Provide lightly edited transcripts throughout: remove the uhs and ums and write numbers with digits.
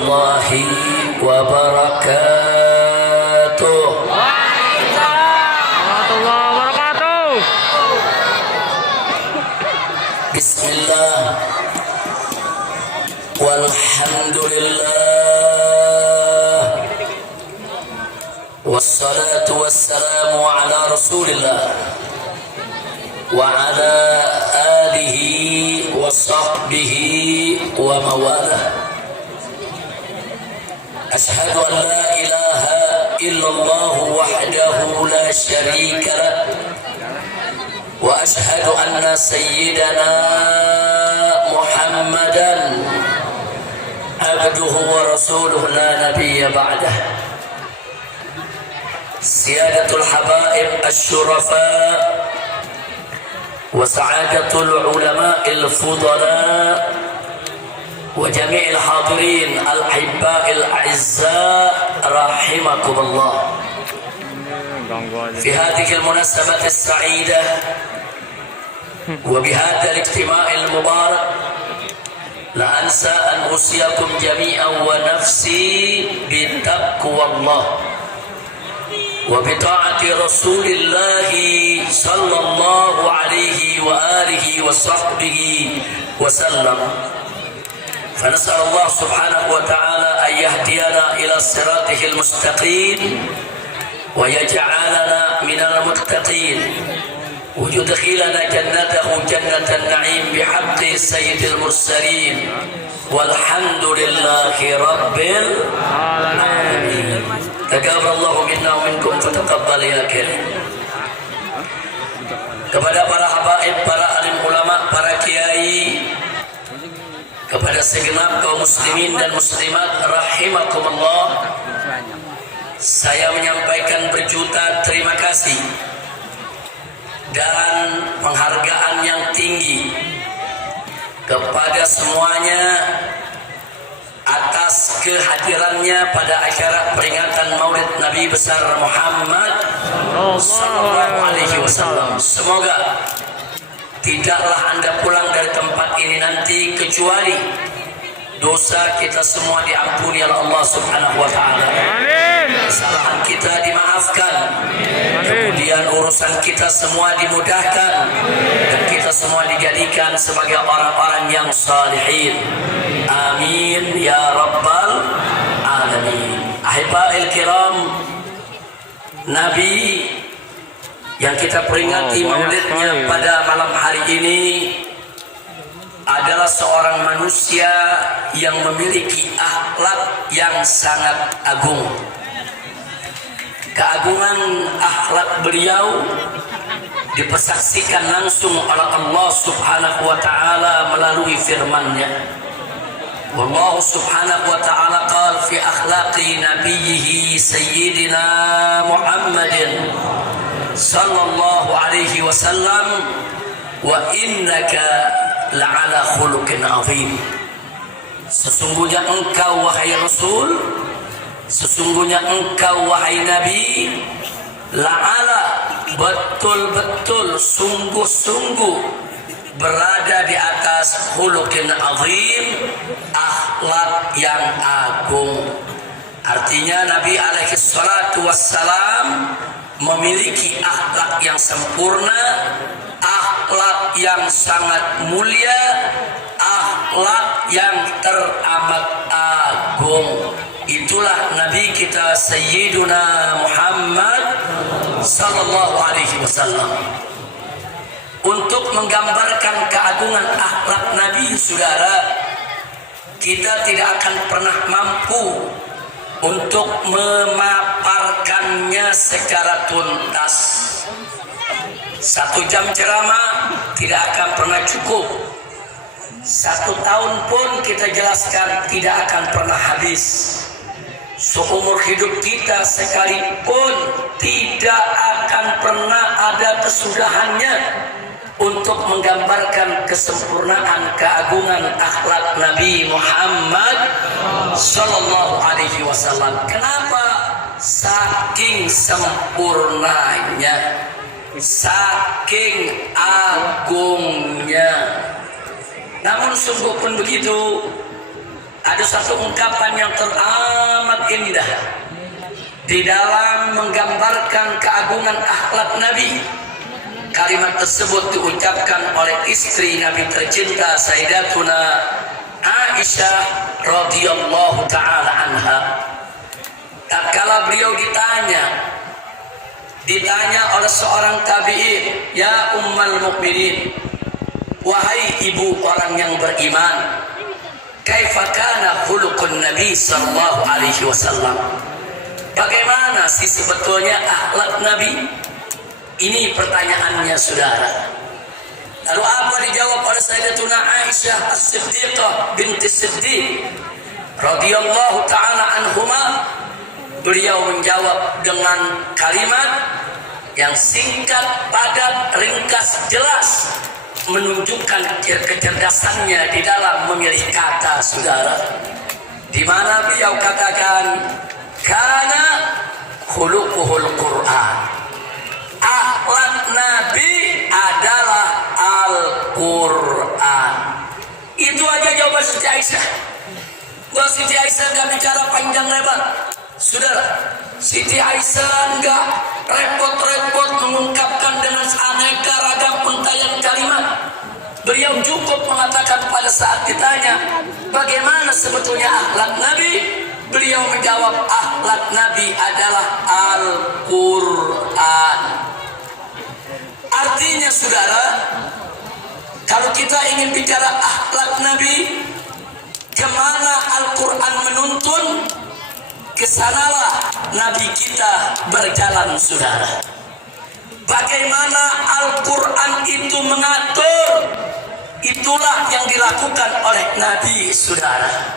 warahmatullahi wabarakatuh. Bismillah walhamdulillah wassalatu wassalamu ala rasulillah wa ala alihi wa sahbihi wa mawalah. Ashhadu an la ilaha illallah wahdahu la syarika lah wa ashhadu anna sayyidana Muhammadan abduhu wa rasuluhu la nabiyya ba'dah. Siyadatul habaib asy-syurafa wa sa'adatul ulama'il fudala wa jami'il hadirin al-hibba'il a'izza rahimakumullah. Fi hadhihi al-munasabati as-sa'idah wa bihadha al-ijtima' al-mubarak la ansa an usiyakum jami'an wa nafsi bi taqwallah wa bi ta'ati Rasulillah sallallahu alaihi wa alihi wa sahbihi wa sallam. Fa nas'alullah subhanahu wa ta'ala an yahdiyana ila siratihil mustaqim wa yaj'alana minal muttaqin wa yudkhilana jannatahu jannatan na'im bihaqqi sayyidil mursalin walhamdulillahi rabbil alamin. Taqabbalallahu minna wa minkum fataqabbal ya karim. Kepada para habaib, para alim ulama, para kiai, kepada segenap kaum muslimin dan muslimat rahimakumullah, saya menyampaikan berjuta terima kasih dan penghargaan yang tinggi kepada semuanya atas kehadirannya pada acara peringatan Maulid Nabi besar Muhammad sallallahu alaihi wasallam. Semoga tidaklah Anda pulang dari tempat ini nanti kecuali dosa kita semua diampuni oleh Allah Subhanahu wa taala. Kesalahan kita dimaafkan. Kemudian urusan kita semua dimudahkan dan kita semua dijadikan sebagai orang-orang yang salihin. Amin ya rabbal alamin. Ahibba'il kiram, Nabi yang kita peringati maulidnya pada malam hari ini adalah seorang manusia yang memiliki akhlak yang sangat agung. Keagungan akhlak beliau dipersaksikan langsung oleh Allah Subhanahu wa taala melalui firman-Nya. Wallahu subhanahu wa ta'ala qala fi akhlaqi nabiyhi sayyidina Muhammadin sallallahu alaihi wasallam wa innaka la'ala khuluqin azim. Sesungguhnya engkau wahai Rasul, sesungguhnya engkau wahai Nabi, la'ala betul-betul sungguh-sungguh berada di atas khuluqin azim, akhlak yang agung. Artinya Nabi alaihi salatu wassalam memiliki akhlak yang sempurna, akhlak yang sangat mulia, akhlak yang teramat agung. Itulah Nabi kita Sayyiduna Muhammad sallallahu alaihi wasallam. Untuk menggambarkan keagungan akhlak Nabi, saudara, kita tidak akan pernah mampu untuk memaparkannya secara tuntas. 1 jam ceramah tidak akan pernah cukup. 1 tahun pun kita jelaskan tidak akan pernah habis. Seumur hidup kita sekalipun tidak akan pernah ada kesudahannya untuk menggambarkan kesempurnaan keagungan akhlak Nabi Muhammad sallallahu alaihi wasallam. Kenapa? Saking sempurnanya, saking agungnya. Namun sungguh pun begitu, ada satu ungkapan yang teramat indah di dalam menggambarkan keagungan akhlak Nabi. Kalimat tersebut diucapkan oleh istri Nabi tercinta Sayyidatuna Aisyah radhiyallahu taala anha. Tatkala beliau ditanya oleh seorang tabi'in, "Ya Ummul Mukminin, wahai ibu orang yang beriman, kaifa kana khuluqun Nabi sallallahu alaihi wasallam?" Bagaimana sih sebetulnya akhlak Nabi? Ini pertanyaannya, saudara. Lalu apa dijawab oleh Sayyidatuna Aisyah As-Siddiqah binti Siddiq radhiyallahu taala anhuma? Beliau menjawab dengan kalimat yang singkat, padat, ringkas, jelas, menunjukkan kecerdasannya di dalam memilih kata, saudara. Di mana beliau katakan, "Kana khuluquhul Qur'an." Akhlak Nabi adalah Al-Qur'an. Itu aja jawaban Siti Aisyah. Siti Aisyah nggak bicara panjang lebar. Saudara, Siti Aisyah nggak repot-repot mengungkapkan dengan aneka ragam untayan kalimat. Beliau cukup mengatakan pada saat ditanya, bagaimana sebetulnya akhlak Nabi? Beliau menjawab, akhlak Nabi adalah Al-Qur'an. Artinya, saudara, kalau kita ingin bicara akhlak Nabi, kemana Al-Quran menuntun, kesanalah Nabi kita berjalan, saudara. Bagaimana Al-Quran itu mengatur, itulah yang dilakukan oleh Nabi, saudara.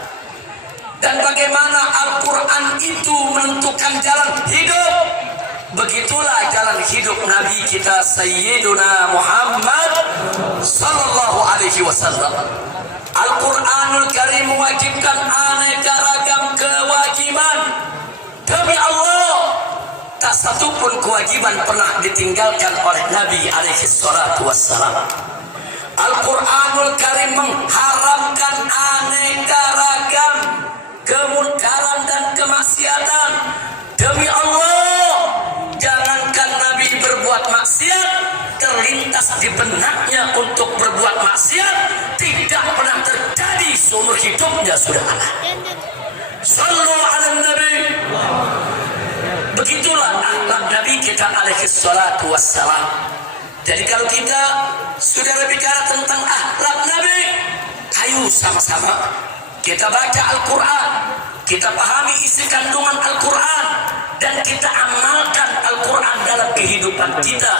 Dan bagaimana Al-Quran itu menentukan jalan hidup, begitulah jalan hidup Nabi kita Sayyiduna Muhammad sallallahu alaihi wasallam. Al-Quranul Karim mewajibkan aneka ragam kewajiban. Demi Allah, tak satu pun kewajiban pernah ditinggalkan oleh Nabi alaihi salatu wassalam. Al-Quranul Karim mengharamkan aneka ragam kemunkaran dan kemaksiatan. Demi Allah, jangankan Nabi berbuat maksiat, terlintas di benaknya untuk berbuat maksiat tidak pernah terjadi seumur hidupnya, saudara. Sallu ala Nabi. Begitulah akhlak Nabi kita alaihi salatu wassalam. Jadi kalau kita saudara bicara tentang akhlak Nabi, ayo sama-sama kita baca Al-Quran, kita pahami isi kandungan Al-Quran, dan kita amalkan Al-Quran dalam kehidupan kita.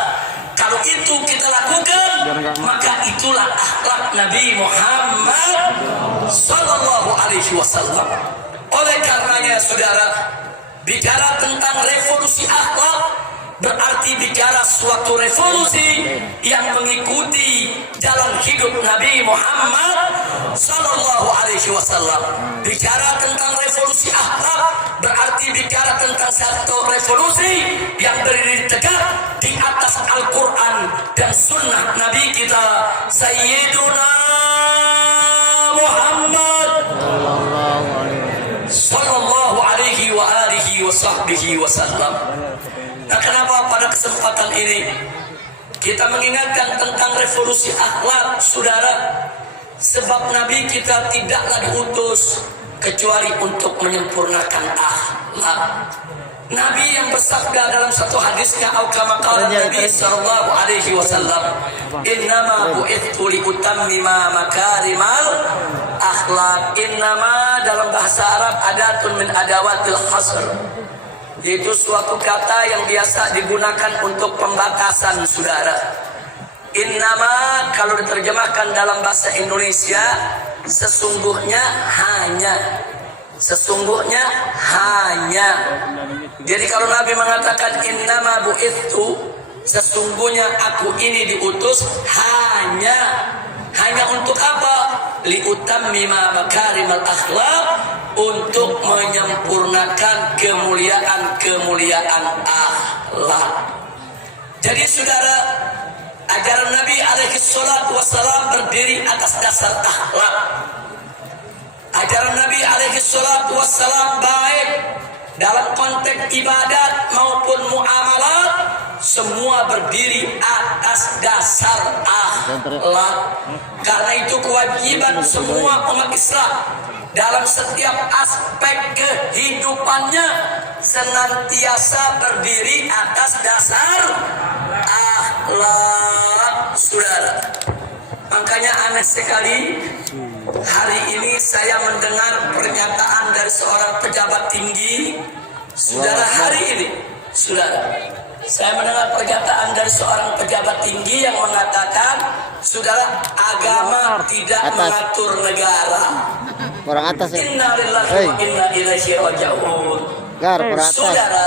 Kalau itu kita lakukan, maka itulah akhlak Nabi Muhammad sallallahu alaihi wasallam. Oleh karenanya, saudara, bicara tentang revolusi akhlak berarti bicara suatu revolusi yang mengikuti jalan hidup Nabi Muhammad sallallahu alaihi wasallam. Bicara tentang revolusi akhlak berarti bicara tentang satu revolusi yang berdiri tegak di atas Al-Quran dan sunnah Nabi kita Sayyiduna Muhammad sallallahu alaihi wa alihi wa sahbihi wasallam. Nah, kenapa pada kesempatan ini kita mengingatkan tentang revolusi akhlak, saudara? Sebab Nabi kita tidaklah diutus kecuali untuk menyempurnakan akhlak. Nabi yang bersabda dalam satu hadisnya, kama qala Nabi sallallahu alaihi wasallam, "Innama bu'ithu liutammima makarimal akhlak." Innama dalam bahasa Arab adatun min adawatil hasr, yaitu suatu kata yang biasa digunakan untuk pembatasan, saudara. Innama kalau diterjemahkan dalam bahasa Indonesia, sesungguhnya hanya. Sesungguhnya hanya. Jadi kalau Nabi mengatakan innama bu'ithu, sesungguhnya aku ini diutus hanya untuk apa? Liutammima makarimal akhlak, untuk menyempurnakan kemuliaan akhlak. Jadi saudara, ajaran Nabi alaihi salatu wassalam berdiri atas dasar akhlak. Ajaran Nabi alaihi salatu wassalam baik dalam konteks ibadat maupun muamalah, semua berdiri atas dasar akhlak. Karena itu kewajiban semua umat Islam dalam setiap aspek kehidupannya senantiasa berdiri atas dasar akhlak, saudara. Makanya aneh sekali hari ini saya mendengar pernyataan dari seorang pejabat tinggi, saudara. Hari ini, saudara, saya mendengar pernyataan dari seorang pejabat tinggi yang mengatakan, saudara, agama tidak mengatur negara. Orang atas ya. Innalillahi wa inna ilaihi raji'un. Saudara,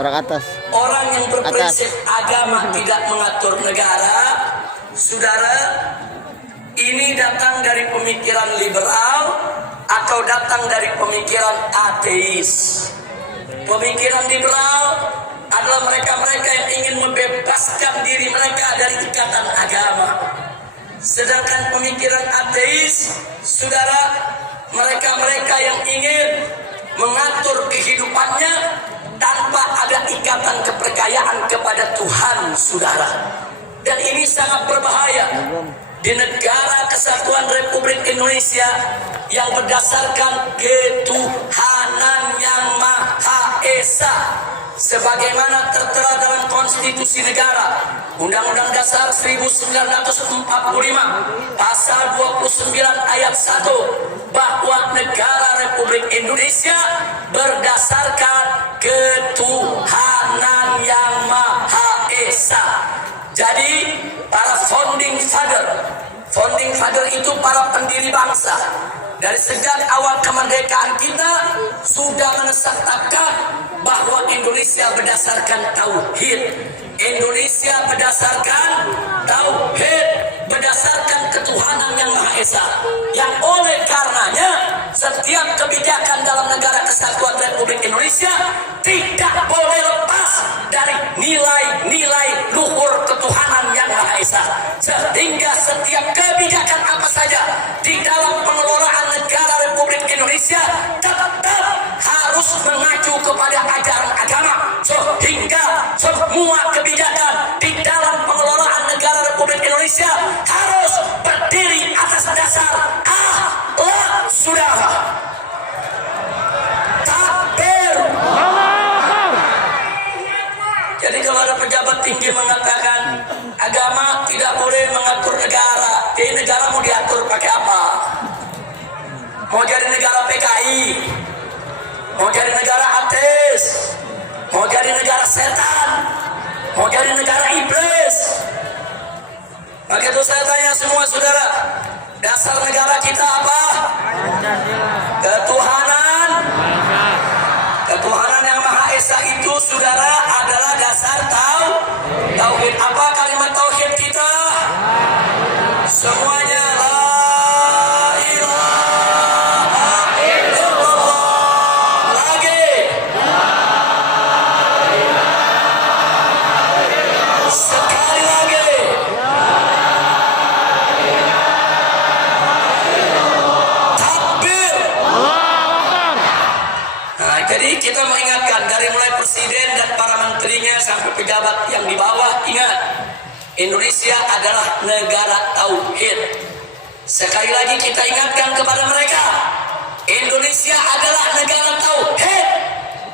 orang atas. Orang yang berprinsip agama tidak mengatur negara, saudara, ini datang dari pemikiran liberal atau datang dari pemikiran ateis. Pemikiran liberal adalah mereka-mereka yang ingin membebaskan diri mereka dari ikatan agama. Sedangkan pemikiran ateis, saudara, mereka-mereka yang ingin mengatur kehidupannya tanpa ada ikatan kepercayaan kepada Tuhan, saudara. Dan ini sangat berbahaya di negara kesatuan Republik Indonesia yang berdasarkan ketuhanan yang Maha Esa sebagaimana tertera dalam konstitusi negara Undang-Undang Dasar 1945 pasal 29 ayat 1 bahwa negara Republik Indonesia berdasarkan ketuhanan yang Maha Esa. Jadi para founding father itu para pendiri bangsa dari sejak awal kemerdekaan kita sudah menetapkan bahwa Indonesia berdasarkan tauhid. Indonesia berdasarkan tauhid, berdasarkan ketuhanan yang Maha Esa. Yang oleh karenanya setiap kebijakan dalam negara kesatuan Republik Indonesia tidak boleh lepas dari nilai-nilai luhur ketuhanan yang Maha Esa. Sehingga setiap kebijakan apa saja di dalam pengelolaan negara Republik Indonesia tetap harus mengacu kepada ajaran agama. Sehingga semua kebijakan di dalam pengelolaan negara Republik Indonesia harus berdiri atas dasar akhlak, saudara. Takbir. Jadi kalau ada pejabat tinggi mengatakan agama tidak boleh mengatur negara, jadi negara mau diatur pakai apa? Mau jadi negara PKI, mau jadi negara ateis, mau jadi negara setan, mau jadi negara iblis. Maka itu saya tanya semua saudara, dasar negara kita apa? Ketuhanan. Ketuhanan yang Maha Esa itu, saudara, adalah dasar tauhid. Apa kalimat tauhid kita? Semuanya la ilaha illallah. Lagi. Sekali lagi. Takbir. Nah, jadi kita mengingatkan dari mulai presiden dan para menterinya sampai pejabat yang di bawah, ingat, Indonesia adalah negara tauhid. Sekali lagi kita ingatkan kepada mereka, Indonesia adalah negara tauhid,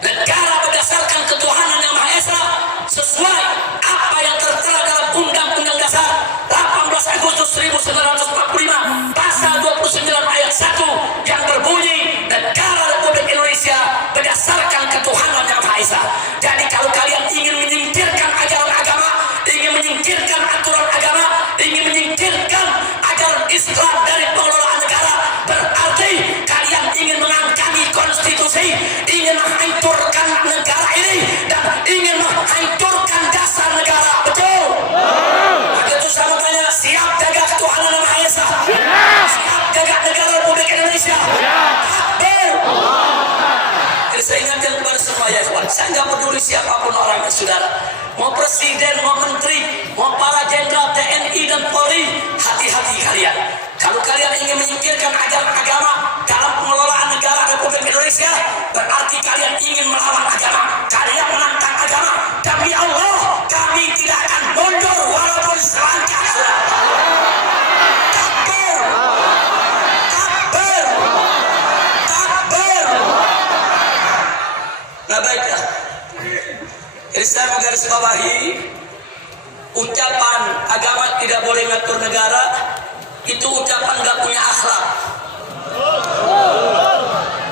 negara berdasarkan ketuhanan yang Maha Esa sesuai apa yang tertera dalam Undang-Undang Dasar 18 Agustus 1945 pasal 29 ayat 1 yang berbunyi negara Republik Indonesia berdasarkan ketuhanan yang Maha Esa. Jadi kalau kalian ingin menyingkirkan ajaran agama, ingin menyingkirkan aturan agama, ingin menyingkirkan ajaran Islam dari pengelolaan negara, berarti kalian ingin mengangkangi konstitusi, ingin menghancurkan negara ini dan ingin menghancurkan dasar negara. Betul? Maka itu saya mau tanya, siap jaga ketuhanan yang Maha Esa? Siap jaga negara Republik Indonesia? Takbir. Jadi saya ingatkan kepada semua ya kawan, saya nggak peduli siapapun orangnya, saudara. Mau presiden, mau menteri, mau para jenderal TNI dan Polri, hati-hati kalian. Kalau kalian ingin menyingkirkan ajaran agama dalam pengelolaan negara Republik Indonesia, berarti kalian ingin melawan agama. Kalian menantang agama. Demi Allah, kami tidak akan mundur walaupun selangkah. Takbir, takbir, takbir. Nah baiklah. Jadi saya menggarisbawahi ucapan agama tidak boleh ngatur negara. Itu ucapan nggak punya akhlak,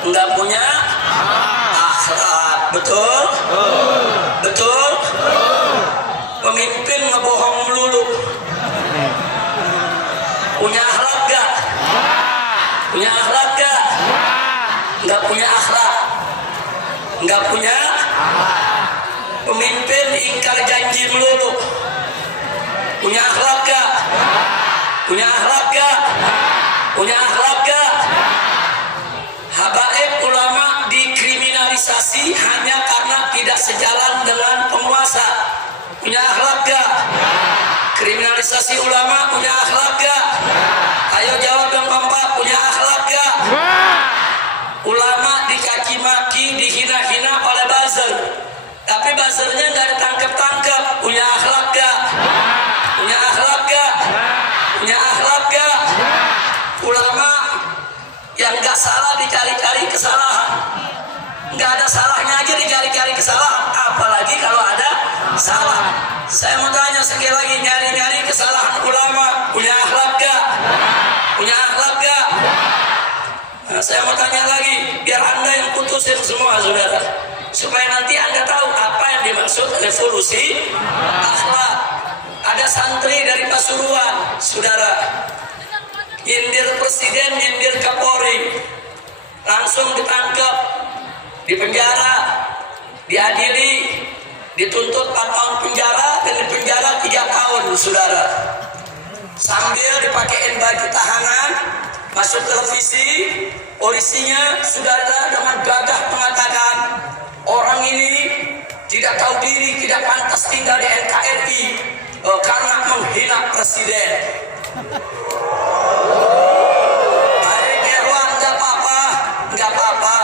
nggak punya akhlak, betul, betul. Pemimpin ngebohong melulu, punya akhlak gak? Punya akhlak gak? Nggak punya akhlak, nggak punya. Pemimpin ingkar janji melulu, punya akhlak gak? Punya akhlak gak? Punya akhlak gak? Habaib ulama dikriminalisasi hanya karena tidak sejalan dengan penguasa. Punya akhlak gak? Kriminalisasi ulama punya akhlak gak? Ayo jawab yang keempat, punya akhlak gak? Ulama dicaci maki, dihina-hina oleh buzzer, tapi buzzernya gak ditangkap-tangkap. Punya akhlak gak? Punya akhlak gak? Punya akhlak gak? Ulama yang gak salah dicari-cari kesalahan, gak ada salahnya aja dicari-cari kesalahan, apalagi kalau ada salah. Saya mau tanya sekali lagi, nyari-nyari kesalahan ulama punya akhlak gak? Punya akhlak gak? Nah, saya mau tanya lagi, biar anda yang putusin semua saudara, supaya nanti anda tahu apa yang dimaksud revolusi akhlak. Ada santri dari Pasuruan, saudara, nyindir presiden, nyindir Kapolri, langsung ditangkap, dipenjara, diadili, dituntut 4 tahun penjara dan dipenjara 3 tahun, saudara. Sambil dipakein baju tahanan, masuk televisi, polisinya, saudara, dengan gagah mengatakan orang ini tidak tahu diri, tidak pantas tinggal di NKRI. Karena menghina presiden. Baik Irwan, nggak apa-apa, nggak apa-apa.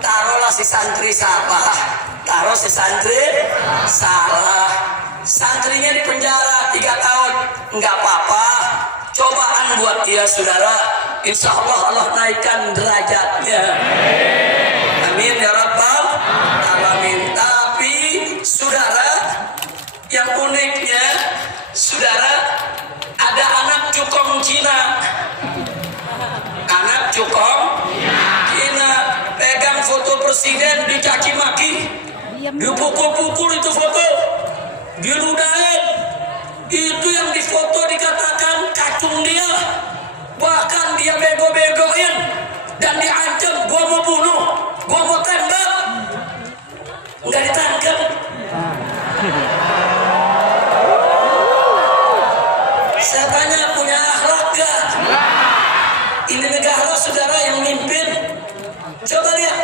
Taruhlah si santri salah, taruh si santri salah. Santrinya di penjara 3 tahun, nggak apa-apa. Cobaan buat dia saudara. Insya Allah Allah naikkan derajatnya. Amin ya rabbal alamin. Tapi saudara, yang uniknya, saudara, ada anak cukong Cina. Anak cukong Cina pegang foto presiden dicaci maki, dipukul-pukul itu foto, diludahin. Itu yang difoto dikatakan kacung dia, bahkan dia bego-begoin dan diancam, gua mau bunuh, gua mau tembak, nggak ditangkap. Saya tanya, punya akhlak gak? Ini negara saudara yang mimpin. Coba lihat,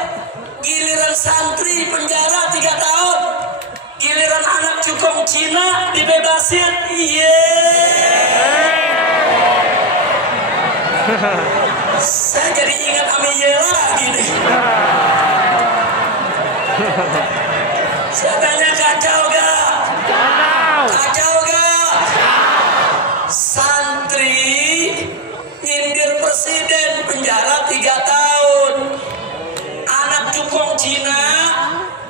giliran santri penjara 3 tahun, giliran anak cukong Cina dibebasin. Saya jadi ingat Amiye lagi nih. Saya tanya, kacau gak? Kacau gak? Santri nyindir presiden penjara 3 tahun, anak cukong Cina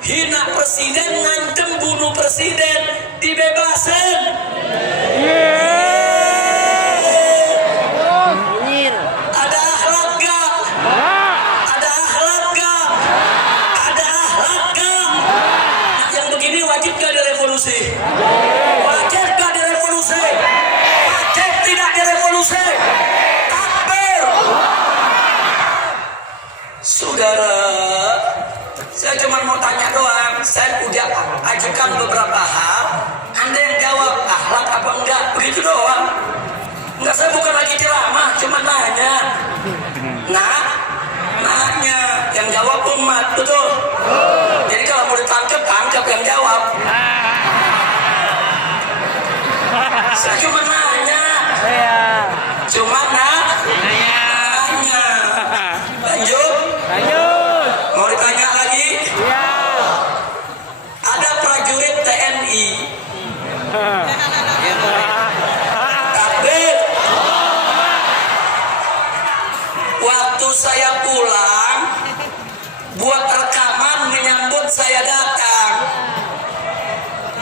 hina presiden, ngancem bunuh presiden, dibebasin. Ada akhlak gak? Ada akhlak gak? Ada akhlak gak? Yang begini wajib gak direvolusi? Wajib gak direvolusi? Wajib tidak direvolusi? Takbir. Saudara, saya cuma mau tanya doang. Saya udah ajukan beberapa hal, Anda yang jawab akhlak apa enggak, begitu doang. Enggak, saya bukan lagi ceramah, cuma nanya. Nanya, yang jawab umat, betul. Jadi kalau mau ditangkap, tangkap yang jawab. Saya cuma nanya. Cuma buat rekaman menyambut saya datang.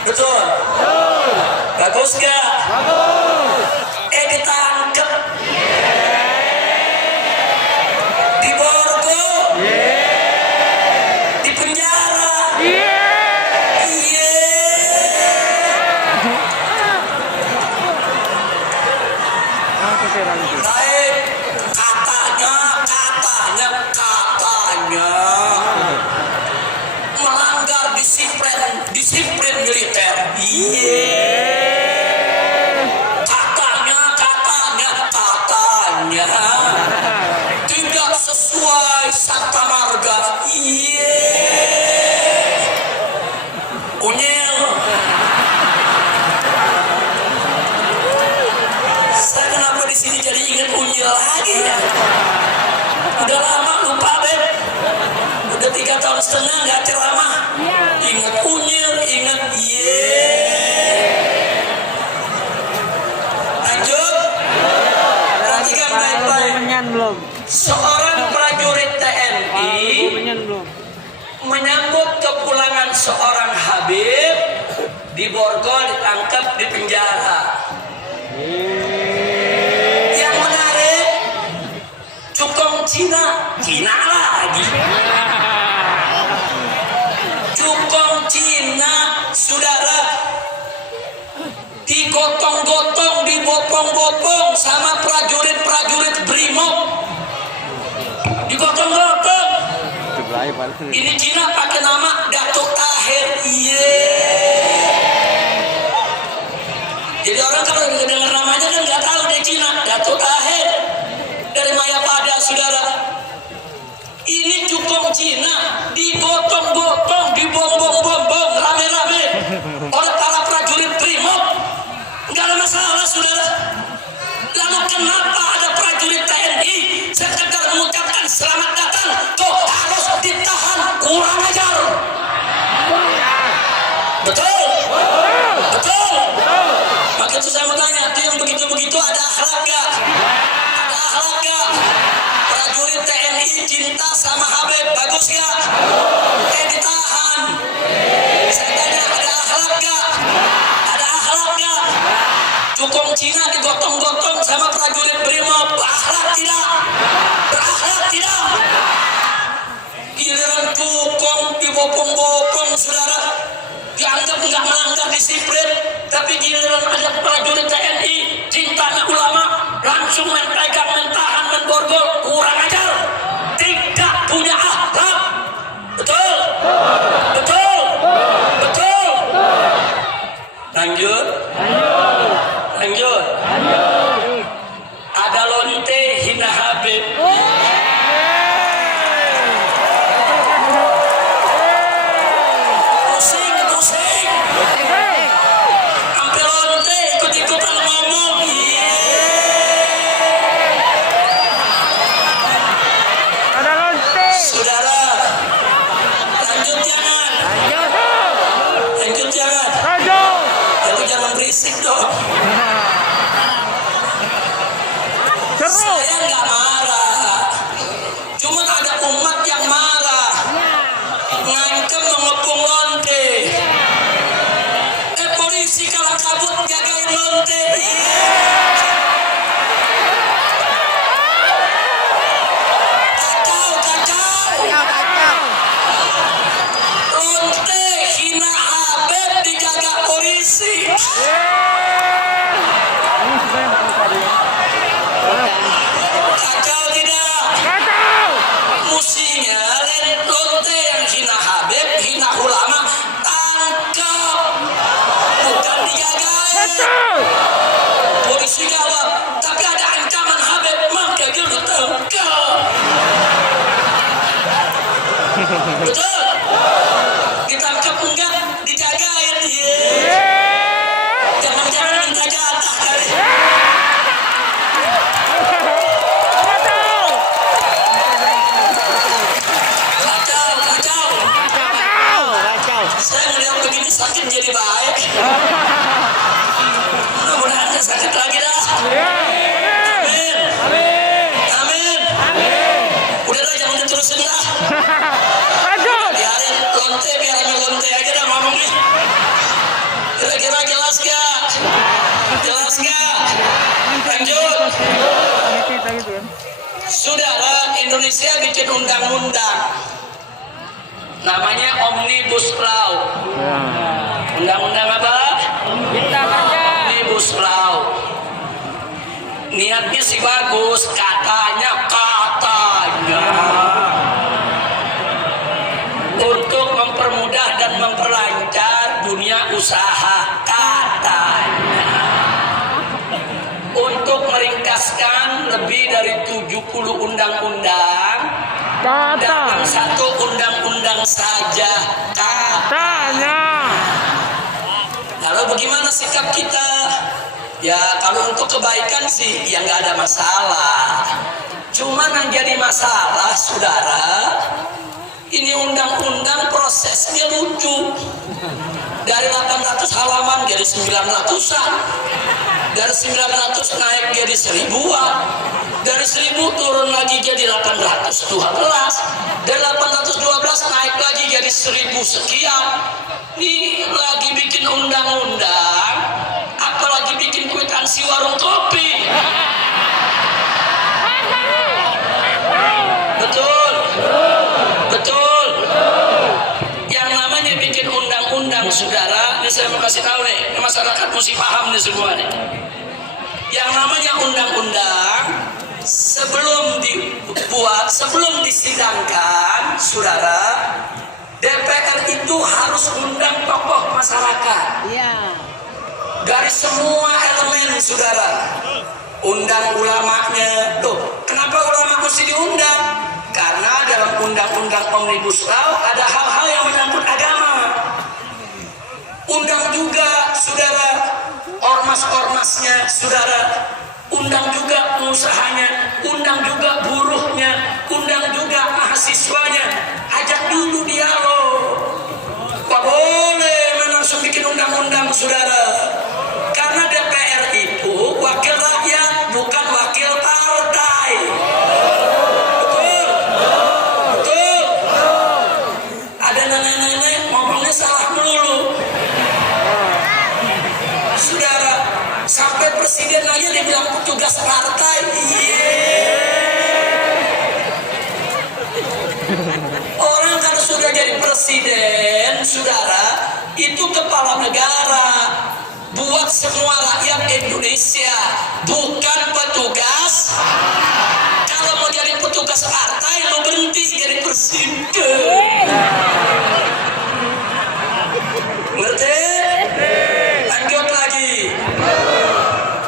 Betul? Bagus gak? Ditangkep di Borgo, di penjara. Baik, katanya melanggar disiplin militer. Katanya tidak sesuai Sabta Marga. Unyil. Saya kenapa di sini jadi ingat unyil lagi ya? Udah lama lupa Ben. Udah 3 tahun setengah nggak ceramah. Ingat unyil, ingat Lanjut. Perhatikan baik-baik. Seorang prajurit TNI menyambut kepulangan seorang Habib di Borgol, ditangkap di penjara. Yang menarik, cukong Cina lagi. Cukong Cina, saudara, digotong-gotong, dibopong-bopong sama prajurit Brimob. Digotong-gotong. Ini Cina pakai nama Datuk Tahir. Jadi orang kalau dengar namanya kan nggak tahu dia Cina. Datuk Tahir dari Mayapada, saudara. Ini cukong Cina digotong-gotong, dibom-bom-bom rame-rame oleh para prajurit Brimob. Nggak ada masalah, saudara. Lalu kenapa ada prajurit TNI sekedar mengucapkan selamat datang kok harus ditahan? Kurang ajar. Betul? Betul? Maka itu saya mau tanya, itu yang begitu-begitu ada akhlak gak? Ada akhlak gak? Prajurit TNI cinta sama Habib, bagus gak? Ditahan. Saya tanya, ada akhlak gak? Ada akhlak gak? Cukong Cina digotong-gotong sama prajurit Brimob, berakhlak tidak? Berakhlak tidak? Giliran cukong dibopong-bopong, saudara, dianggap nggak melanggar disiplin, tapi giliran ada prajurit TNI cintanya ulama langsung main pegang, main tahan, main borgol. Kurang ajar, tidak punya akhlak. Betul? Betul? Betul? Lanjut. Ada lonte hina Habib. Pusing. Sampai lonte ikut-ikutan ngomong. Saudara, lanjut jangan. Itu jangan berisik dong. Saya nggak marah, cuma ada umat yang marah, ngancem mengepung lonte. Polisi kalau kabut jagain lonte. Kacau. Lonte hina Habib dijaga polisi. Kacau tidak? Musinya lonte yang hina Habib, hina ulama, tangkap, bukan dijagain. Polisi jawab, tapi ada ancaman Habib, maka dia ditangkap. Betul? Ditangkap enggak? Dijagain. Jangan-jangan minta jatah kali. Kacau. Saya melihat begini sakit jadi baik. Mudah-mudahan nggak sakit lagi dah. Amin. Udah lah, jangan diterusin dah. Kira-kira jelas gak? Jelas gak? Lanjut. Saudara, Indonesia bikin undang-undang namanya Omnibus Law. Undang-undang apa? Omnibus Law. Niatnya sih bagus, katanya untuk mempermudah dan memperlancar dunia usaha, katanya untuk meringkaskan lebih dari 70 undang-undang dalam satu undang-undang saja, katanya. Lalu bagaimana sikap kita? Ya kalau untuk kebaikan sih ya nggak ada masalah. Cuman yang jadi masalah, saudara, ini undang-undang prosesnya lucu. Dari 800 halaman jadi 900-an. Dari 900 naik jadi 1000-an. Dari 1000 turun lagi jadi 812. Dari 812 naik lagi jadi 1000 sekian. Ini lagi bikin undang-undang, apalagi bikin kwitansi warung kopi. Betul, betul. Yang namanya bikin undang-undang, saudara, ini saya mau kasih tahu nih, masyarakat mesti paham nih semua nih. Yang namanya undang-undang sebelum dibuat, sebelum disidangkan, saudara, DPR itu harus undang tokoh masyarakat. Dari semua elemen, saudara. Undang ulamanya. Tuh, kenapa ulama mesti diundang? Karena dalam undang-undang Omnibus Law ada hal-hal yang menyangkut agama. Undang juga, saudara, ormas-ormasnya, saudara. Undang juga pengusahanya, undang juga buruhnya, undang juga mahasiswanya. Ajak dulu dialog. Gak boleh langsung bikin undang-undang, saudara. Karena DPR itu wakil rakyat, bukan wakil partai. Betul? Betul? Ada nenek-nenek ngomongnya salah melulu. Saudara, sampai presiden aja dibilang petugas partai. Orang kalau sudah jadi presiden, saudara, itu kepala negara, buat semua rakyat Indonesia, bukan petugas. Kalau mau jadi petugas partai, lo berhenti jadi presiden. Ngerti? Lanjut lagi.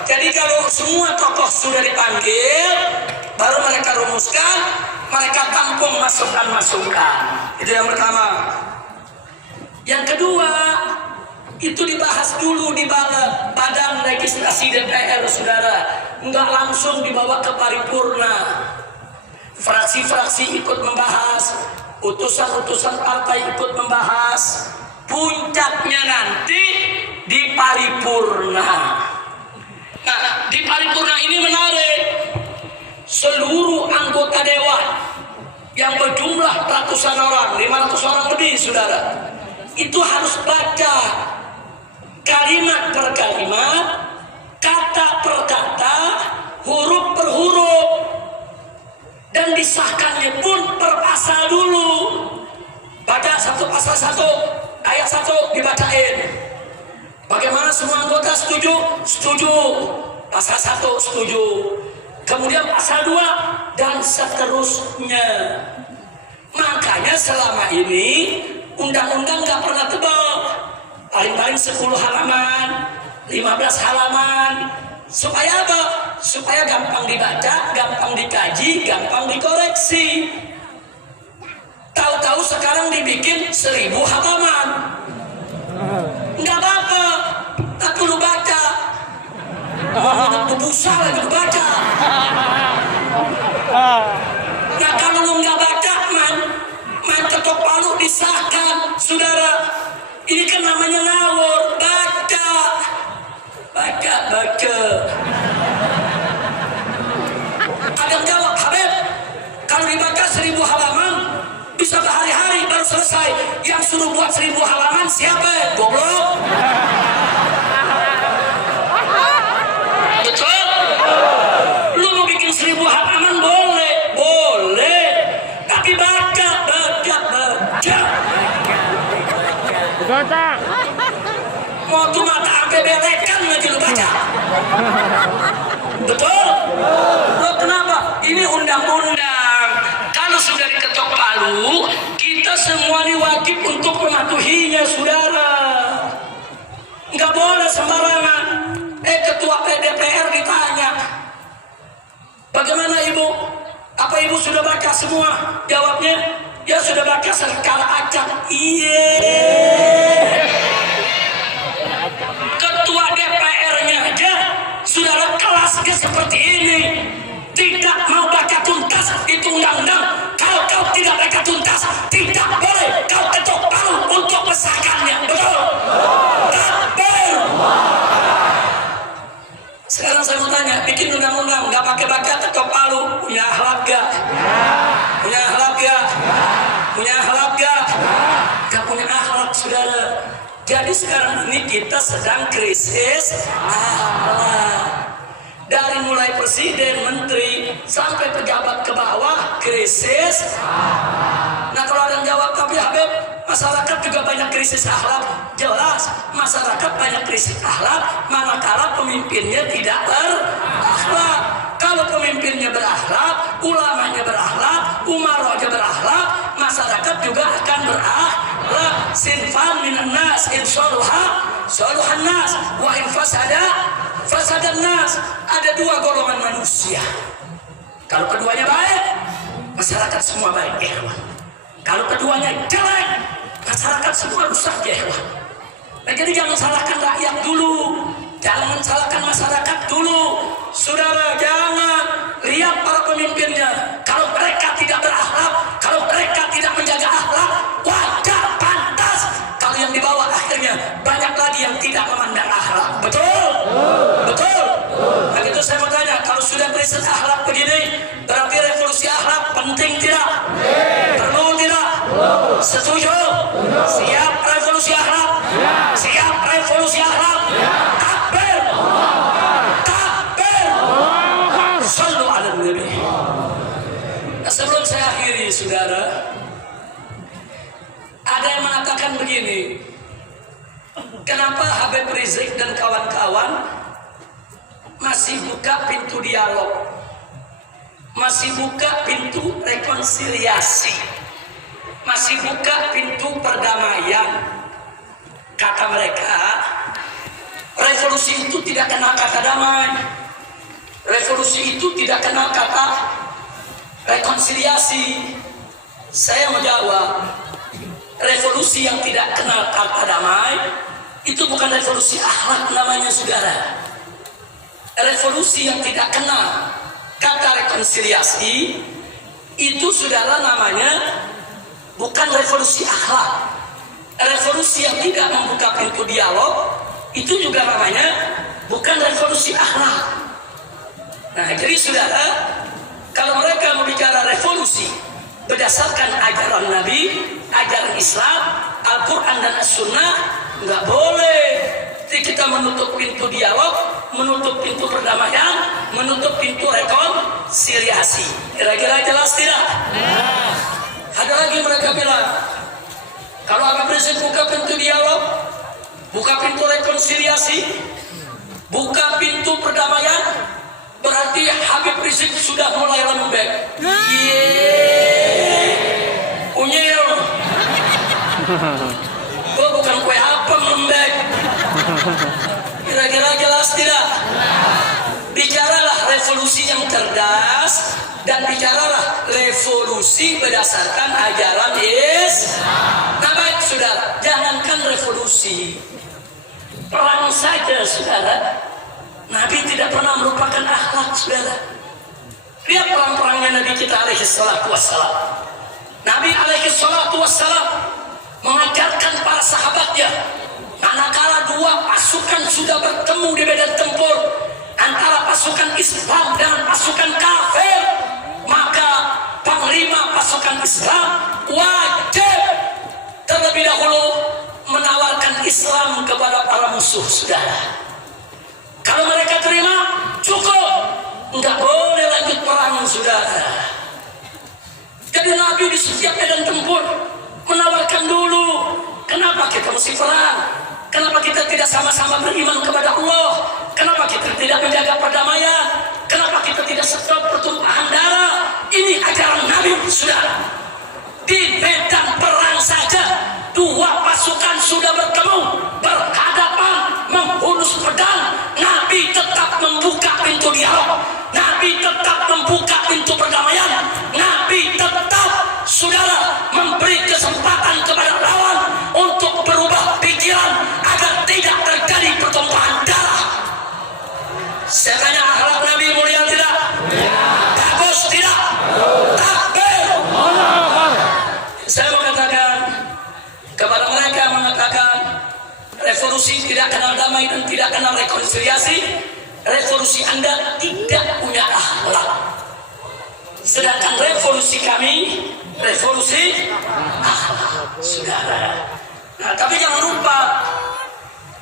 Jadi kalau semua tokoh sudah dipanggil, baru mereka rumuskan, mereka tampung masukan-masukan. Itu yang pertama. Yang kedua, itu dibahas dulu di badan legislasi DPR, saudara. Enggak langsung dibawa ke paripurna. Fraksi-fraksi ikut membahas, utusan-utusan partai ikut membahas. Puncaknya nanti di paripurna. Nah, di paripurna ini menarik. Seluruh anggota dewan yang berjumlah ratusan orang, 500 orang lebih, saudara, itu harus baca kalimat per kalimat, kata per kata, huruf per huruf, dan disahkannya pun per pasal dulu. Baca satu pasal satu, ayat satu dibacain. Bagaimana semua anggota setuju? Setuju. Pasal satu setuju. Kemudian pasal 2 dan seterusnya. Makanya selama ini undang-undang gak pernah tebal. Paling-paling 10 halaman, 15 halaman. Supaya apa? Supaya gampang dibaca, gampang dikaji, gampang dikoreksi. Tahu-tahu sekarang dibikin 1000 halaman. Nggak apa-apa, tapi lu baca. Busa lagi lu baca. Nah kalau lu nggak baca, main ketok palu disahkan, saudara. Ini kan namanya ngawur. Baca. Ada yang jawab, Habib, kalau dibaca 1000 halaman bisa berhari-hari baru selesai. Yang suruh buat 1000 halaman siapa? Goblok. Betul? Lu mau bikin 1000 halaman boleh, boleh. Tapi baca. Mau tuh mata sampai belekan lagi lu baca. Betul? Lo kenapa? Ini undang-undang. Kalau sudah diketok palu, kita semua ini wajib untuk mematuhinya, saudara. Nggak boleh sembarangan. Ketua DPR ditanya, bagaimana ibu? Apa ibu sudah baca semua? Jawabnya, ya sudah baca secara acak. Iya. Ketua DPR-nya aja saudara kelasnya seperti ini, tidak mau baca tuntas itu undang-undang. Kalau kau tidak baca tuntas, tidak boleh kau ketok palu untuk mesahkannya. Betul? Tak boleh. Sekarang saya mau tanya, bikin undang-undang nggak pakai baca ketok palu, punya akhlak gak? Punya akhlak gak? Punya akhlak gak? Gak punya akhlak, saudara. Jadi sekarang ini kita sedang krisis akhlak. Dari mulai presiden, menteri, sampai pejabat ke bawah, krisis. Nah kalau ada yang jawab, tapi Habib, masyarakat juga banyak krisis akhlak. Jelas, masyarakat banyak krisis akhlak, manakala pemimpinnya tidak berakhlak. Kalau pemimpinnya berakhlak, ulamanya berakhlak, umaranya berakhlak, masyarakat juga akan berakhlak. Sinfan minan nas, insyaluha, saluhan nas, wa in fasadan nas. Ada 2 golongan manusia. Kalau keduanya baik, masyarakat semua baik, ikhwan. Kalau keduanya jelek, masyarakat semua rusak, ikhwan. Nah, jadi jangan salahkan rakyat dulu, jangan salahkan masyarakat dulu. Saudara, jangan lihat para pemimpinnya. Kalau mereka tidak berakhlak, kalau mereka tidak menjaga akhlak, wajar, pantas. Kalau yang di bawah akhirnya banyak lagi yang tidak memandang akhlak. Betul? Betul? Nah itu saya mau tanya, kalau sudah krisis akhlak begini, berarti revolusi akhlak penting tidak? Perlu tidak? Setuju? Siap revolusi akhlak? Siap revolusi akhlak? Takbir! Takbir! Sallu ala Nabi. Nah, sebelum saya akhiri, saudara, ada yang mengatakan begini, kenapa Habib Rizik dan kawan-kawan masih buka pintu dialog, masih buka pintu rekonsiliasi, masih buka pintu perdamaian? Kata mereka, revolusi itu tidak kenal kata damai, revolusi itu tidak kenal kata rekonsiliasi. Saya menjawab, revolusi yang tidak kenal kata damai itu bukan revolusi akhlak namanya, saudara. Revolusi yang tidak kenal kata rekonsiliasi itu, saudara, namanya bukan revolusi akhlak. Revolusi yang tidak membuka pintu dialog itu juga namanya bukan revolusi akhlak. Nah, jadi saudara, kalau mereka membicara revolusi berdasarkan ajaran Nabi, ajaran Islam, Al-Quran dan As-Sunnah, nggak boleh. Jadi kita menutup pintu dialog, menutup pintu perdamaian, menutup pintu rekonsiliasi. Kira-kira jelas tidak? Ada lagi mereka bilang, kalau Habib Rizik buka pintu dialog, buka pintu rekonsiliasi, buka pintu perdamaian, berarti Habib Rizik sudah mulai lembek. Unyil. Oh, bukan kue apa lembek. Kira-kira jelas tidak? Bicaralah revolusi yang cerdas dan bicaralah revolusi berdasarkan ajaran Islam. Nah baik, saudara, jangankan revolusi, perang saja, saudara, Nabi tidak pernah melupakan akhlak, saudara. Lihat perang-perangnya Nabi kita alaihi salatu wassalam. Nabi alaihi salatu wassalam mengajarkan para sahabatnya, manakala 2 pasukan sudah bertemu di medan tempur antara pasukan Islam dan pasukan kafir, maka panglima pasukan Islam wajib terlebih dahulu menawarkan Islam kepada para musuh, saudara. Kalau mereka terima, cukup, enggak boleh lanjut perang, saudara. Jadi Nabi di setiap medan tempur menawarkan dulu, kenapa kita mesti perang? Kenapa kita tidak sama-sama beriman kepada Allah? Kenapa kita tidak menjaga perdamaian? Kenapa kita tidak stop pertumpahan darah? Ini ajaran Nabi, saudara. Di medan perang saja, dua pasukan sudah bertemu, berhadapan, menghunus pedang. Nabi tetap membuka pintu dialog. Nabi tetap membuka pintu perdamaian. Nabi tetap, saudara, memberi kesempatan kepada lawan untuk berubah pikiran agar tidak terjadi pertumpahan darah. Saya tanya, akhlak Nabi mulia tidak? Bagus tidak? Takbir. Saya mengatakan kepada mereka yang mengatakan revolusi tidak kenal damai dan tidak kenal rekonsiliasi, revolusi Anda tidak punya akhlak. Sedangkan revolusi kami, revolusi akhlak, saudara. Nah, tapi jangan lupa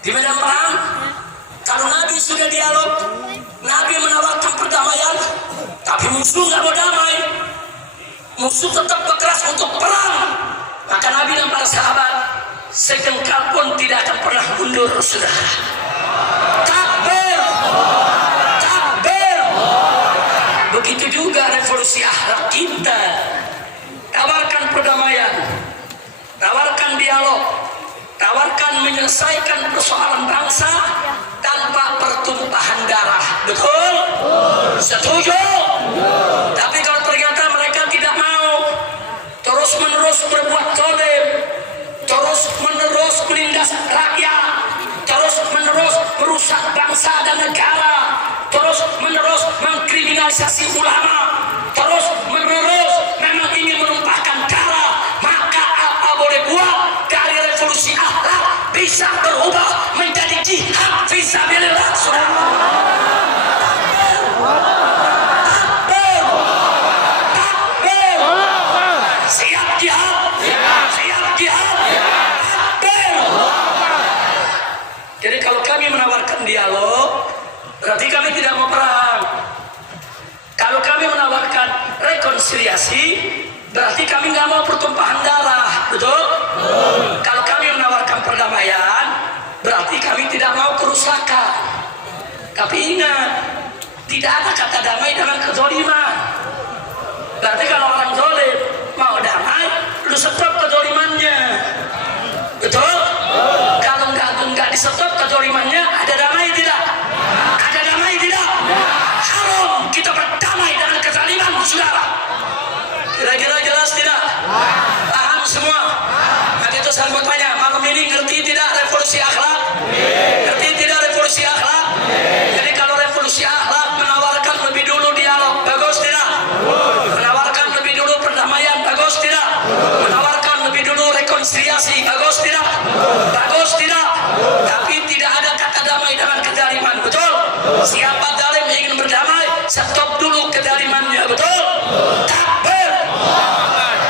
di medan perang, kalau Nabi sudah dialog, Nabi menawarkan perdamaian, tapi musuh nggak mau damai, musuh tetap berkeras untuk perang, maka Nabi dan para sahabat sejengkal pun tidak akan pernah mundur, saudara. Takbir, takbir. Begitu juga revolusi akhlak kita. Tawarkan perdamaian, tawarkan dialog, tawarkan menyelesaikan persoalan bangsa tanpa pertumpahan darah. Betul? Setuju? Tapi kalau ternyata mereka tidak mau, terus-menerus berbuat zalim, terus-menerus menindas rakyat, terus-menerus merusak bangsa dan negara, terus-menerus mengkriminalisasi ulama, terus-menerus memang ingin menumpahkan darah, maka apa boleh buat dari revolusi akhlak bisa berubah menjadi jihad fisabilillah, saudara. Takbir, takbir. Siap jihad, siap jihad. Takbir. Jadi kalau kami menawarkan dialog, berarti kami tidak mau perang. Kalau kami menawarkan rekonsiliasi, berarti kami nggak mau pertumpahan darah, betul? Kalau kami menawarkan perdamaian, berarti kami tidak mau kerusakan. Tapi ingat, tidak ada kata damai dengan kezaliman. Berarti kalau orang zalim mau damai, lu stop kezalimannya, betul? Kalau nggak di stop kezalimannya, ada damai tidak? Ada damai tidak? Haram kita berdamai dengan kezaliman, saudara. Kira-kira jelas tidak? Paham semua? Maka itu saya mau tanya, malam ini ngerti tidak revolusi akhlak? Ngerti tidak revolusi akhlak? Jadi kalau revolusi akhlak menawarkan lebih dulu dialog, bagus tidak? Menawarkan lebih dulu perdamaian, bagus tidak? Menawarkan lebih dulu rekonsiliasi, bagus tidak? Bagus tidak? Tapi tidak ada kata damai dengan kezaliman, betul? Siapa zalim ingin berdamai, stop dulu kezalimannya, betul? Takbir.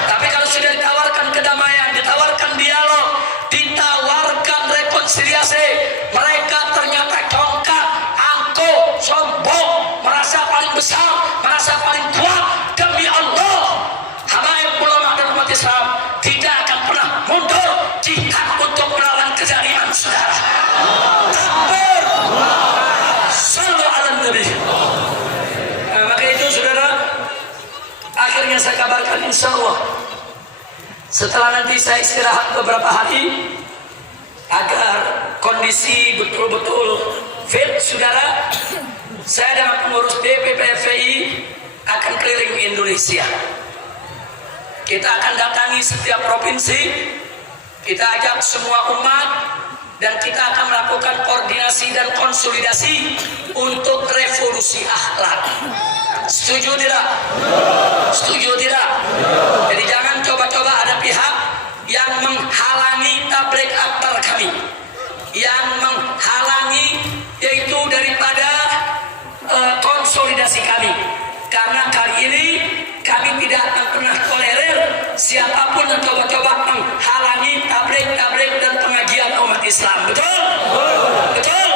Tapi kalau sudah ditawarkan kedamaian, ditawarkan dialog, ditawarkan rekonsiliasi, mereka ternyata congkak, angkuh, sombong, merasa paling besar, merasa paling kuat. Demi Allah, habaib ulama dan umat Islam tidak akan pernah mundur jihad untuk melawan kezaliman, saudara. Takbir. Sallu ala Nabi. Nah, maka itu, saudara, akhirnya saya kabarkan, insya Allah setelah nanti saya istirahat beberapa hari agar kondisi betul-betul fit, saudara, saya dengan pengurus DPP FPI akan keliling Indonesia. Kita akan datangi setiap provinsi, kita ajak semua umat, dan kita akan melakukan koordinasi dan konsolidasi untuk revolusi akhlak. Setuju tidak? Setuju tidak? Jadi jangan coba-coba ada pihak yang menghalangi tabligh akbar kami, yang menghalangi yaitu daripada konsolidasi kami. Karena kali ini kami tidak akan pernah tolerir siapapun yang coba-coba menghalangi tabligh dan pengajian umat Islam. Betul? Betul?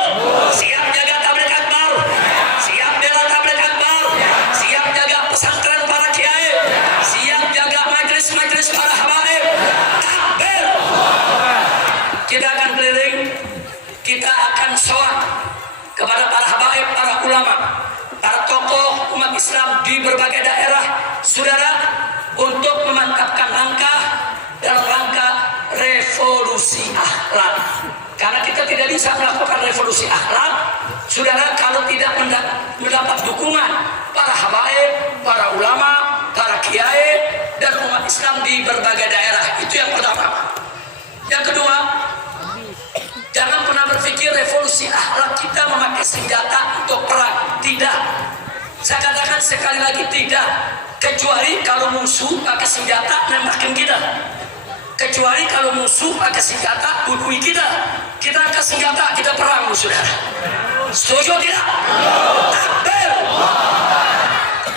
Siap jaga tabligh akbar, siap bela tabligh akbar, siap jaga pesantren para kiai, siap jaga majelis-majelis para habaib. Takbir! Kita akan keliling, kita akan soal kepada para habaib, para ulama, para tokoh umat Islam di berbagai daerah, saudara, untuk memantapkan langkah dalam rangka revolusi akhlak. Karena kita tidak bisa melakukan revolusi akhlak, saudara, kalau tidak mendapat dukungan para habaib, para ulama, para kiai, dan umat Islam di berbagai daerah. Itu yang pertama. Yang kedua, jangan pernah berpikir revolusi akhlak kita memakai senjata untuk perang. Tidak. Saya katakan sekali lagi, tidak. Kecuali kalau musuh pakai senjata nembakin kita. Kecuali kalau musuh pakai senjata bunuh kita. Kita angkat senjata, kita perang, saudara. Setuju tidak? Takbir.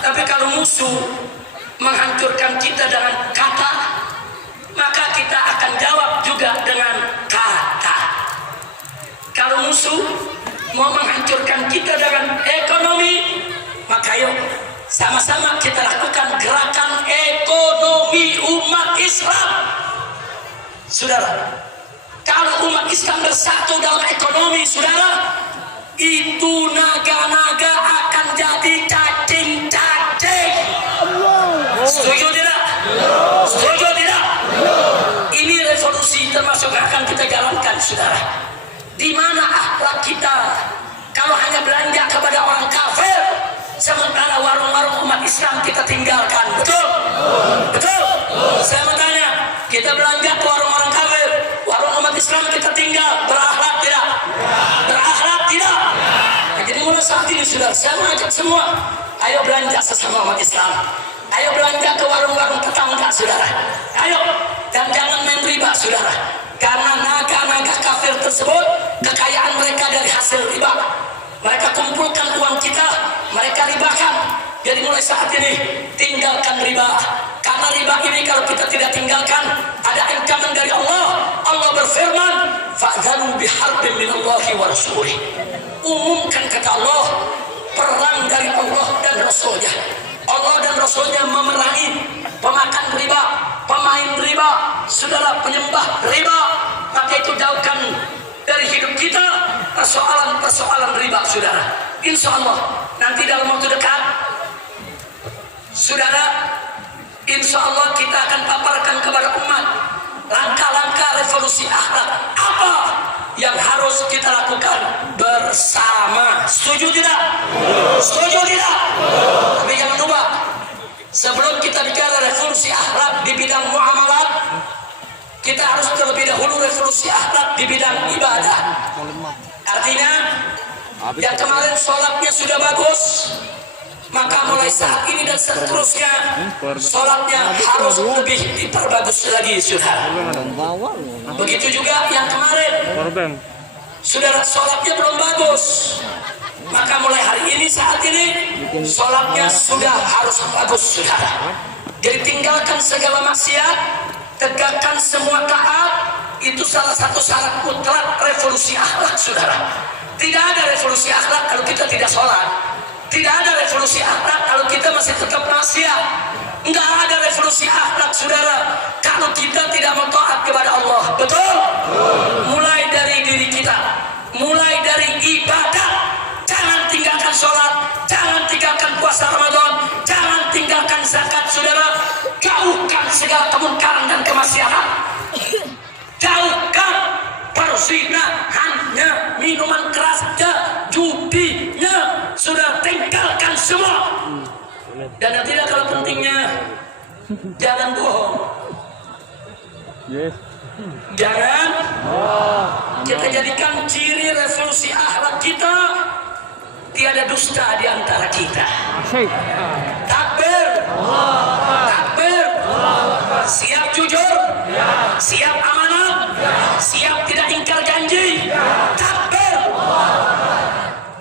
Tapi kalau musuh menghancurkan kita dengan kata, maka kita akan jawab juga dengan kata. Kalau musuh mau menghancurkan kita dengan ekonomi, maka yuk sama-sama kita lakukan gerakan ekonomi umat Islam. Saudara, kalau umat Islam bersatu dalam ekonomi, saudara, itu naga-naga akan jadi cacing-cacing. Setuju tidak? Setuju tidak? Ini revolusi termasuk akan kita jalankan, saudara. Di mana akhlak kita? Kalau hanya belanja kepada orang kafir, sementara warung-warung umat Islam kita tinggalkan. Betul? Betul? Saya mau tanya, kita belanja ke warung orang kafir, warung umat Islam kita tinggal, berakhlak tidak? Berakhlak tidak? Nah, jadi mulai saat ini, saudara, saya mengajak semua, ayo belanja sesama umat Islam. Ayo belanja ke warung-warung tetangga, saudara. Ayo, dan jangan main riba, saudara. Karena naga-naga kafir tersebut, kekayaan mereka dari hasil riba. Mereka kumpulkan uang kita, mereka ribakan. Jadi mulai saat ini, tinggalkan riba. Karena riba ini kalau kita tidak tinggalkan, ada ancaman dari Allah. Allah berfirman, fa'dhanu biharbin minallahi wa rasulih. Umumkan kata Allah, perang dari Allah dan Rasulnya. Allah dan Rasulnya memerangi pemakan riba, pemain riba, saudara, penyembah riba. Maka itu jauhkan dari hidup kita persoalan riba, saudara. Insya Allah nanti dalam waktu dekat, saudara, insya Allah kita akan paparkan kepada umat langkah-langkah revolusi akhlak apa yang harus kita lakukan bersama. Setuju tidak? Setuju tidak? Tapi jangan lupa, sebelum kita bicara revolusi akhlak di bidang muamalat, kita harus terlebih dahulu revolusi akhlak di bidang ibadah. Artinya, yang kemarin sholatnya sudah bagus, maka mulai saat ini dan seterusnya sholatnya harus lebih diperbagus lagi, saudara. Begitu juga yang kemarin, saudara, sholatnya belum bagus, maka mulai hari ini, saat ini, sholatnya sudah harus bagus, saudara. Jadi tinggalkan segala maksiat, tegakkan semua taat. Itu salah satu syarat mutlak revolusi akhlak, saudara. Tidak ada revolusi akhlak kalau kita tidak sholat. Tidak ada revolusi akhlak kalau kita masih tetap maksiat. Enggak ada revolusi akhlak, saudara, kalau kita tidak mau taat kepada Allah. Betul? Mulai dari diri kita, mulai dari ibadah. Jangan tinggalkan sholat, jangan tinggalkan puasa Ramadan, jangan tinggalkan zakat, saudara. Jauhkan segala kemungkaran dan kemaksiatan. Jauhkan perzinahannya, minuman kerasnya, judinya, sudah tinggalkan semua. Dan yang tidak kalah pentingnya, jangan bohong. Jangan kita jadikan ciri revolusi akhlak kita, tiada dusta di antara kita. Takbir, takbir. Siap jujur, siap amanah, siap tidak ingkar janji. Takbir.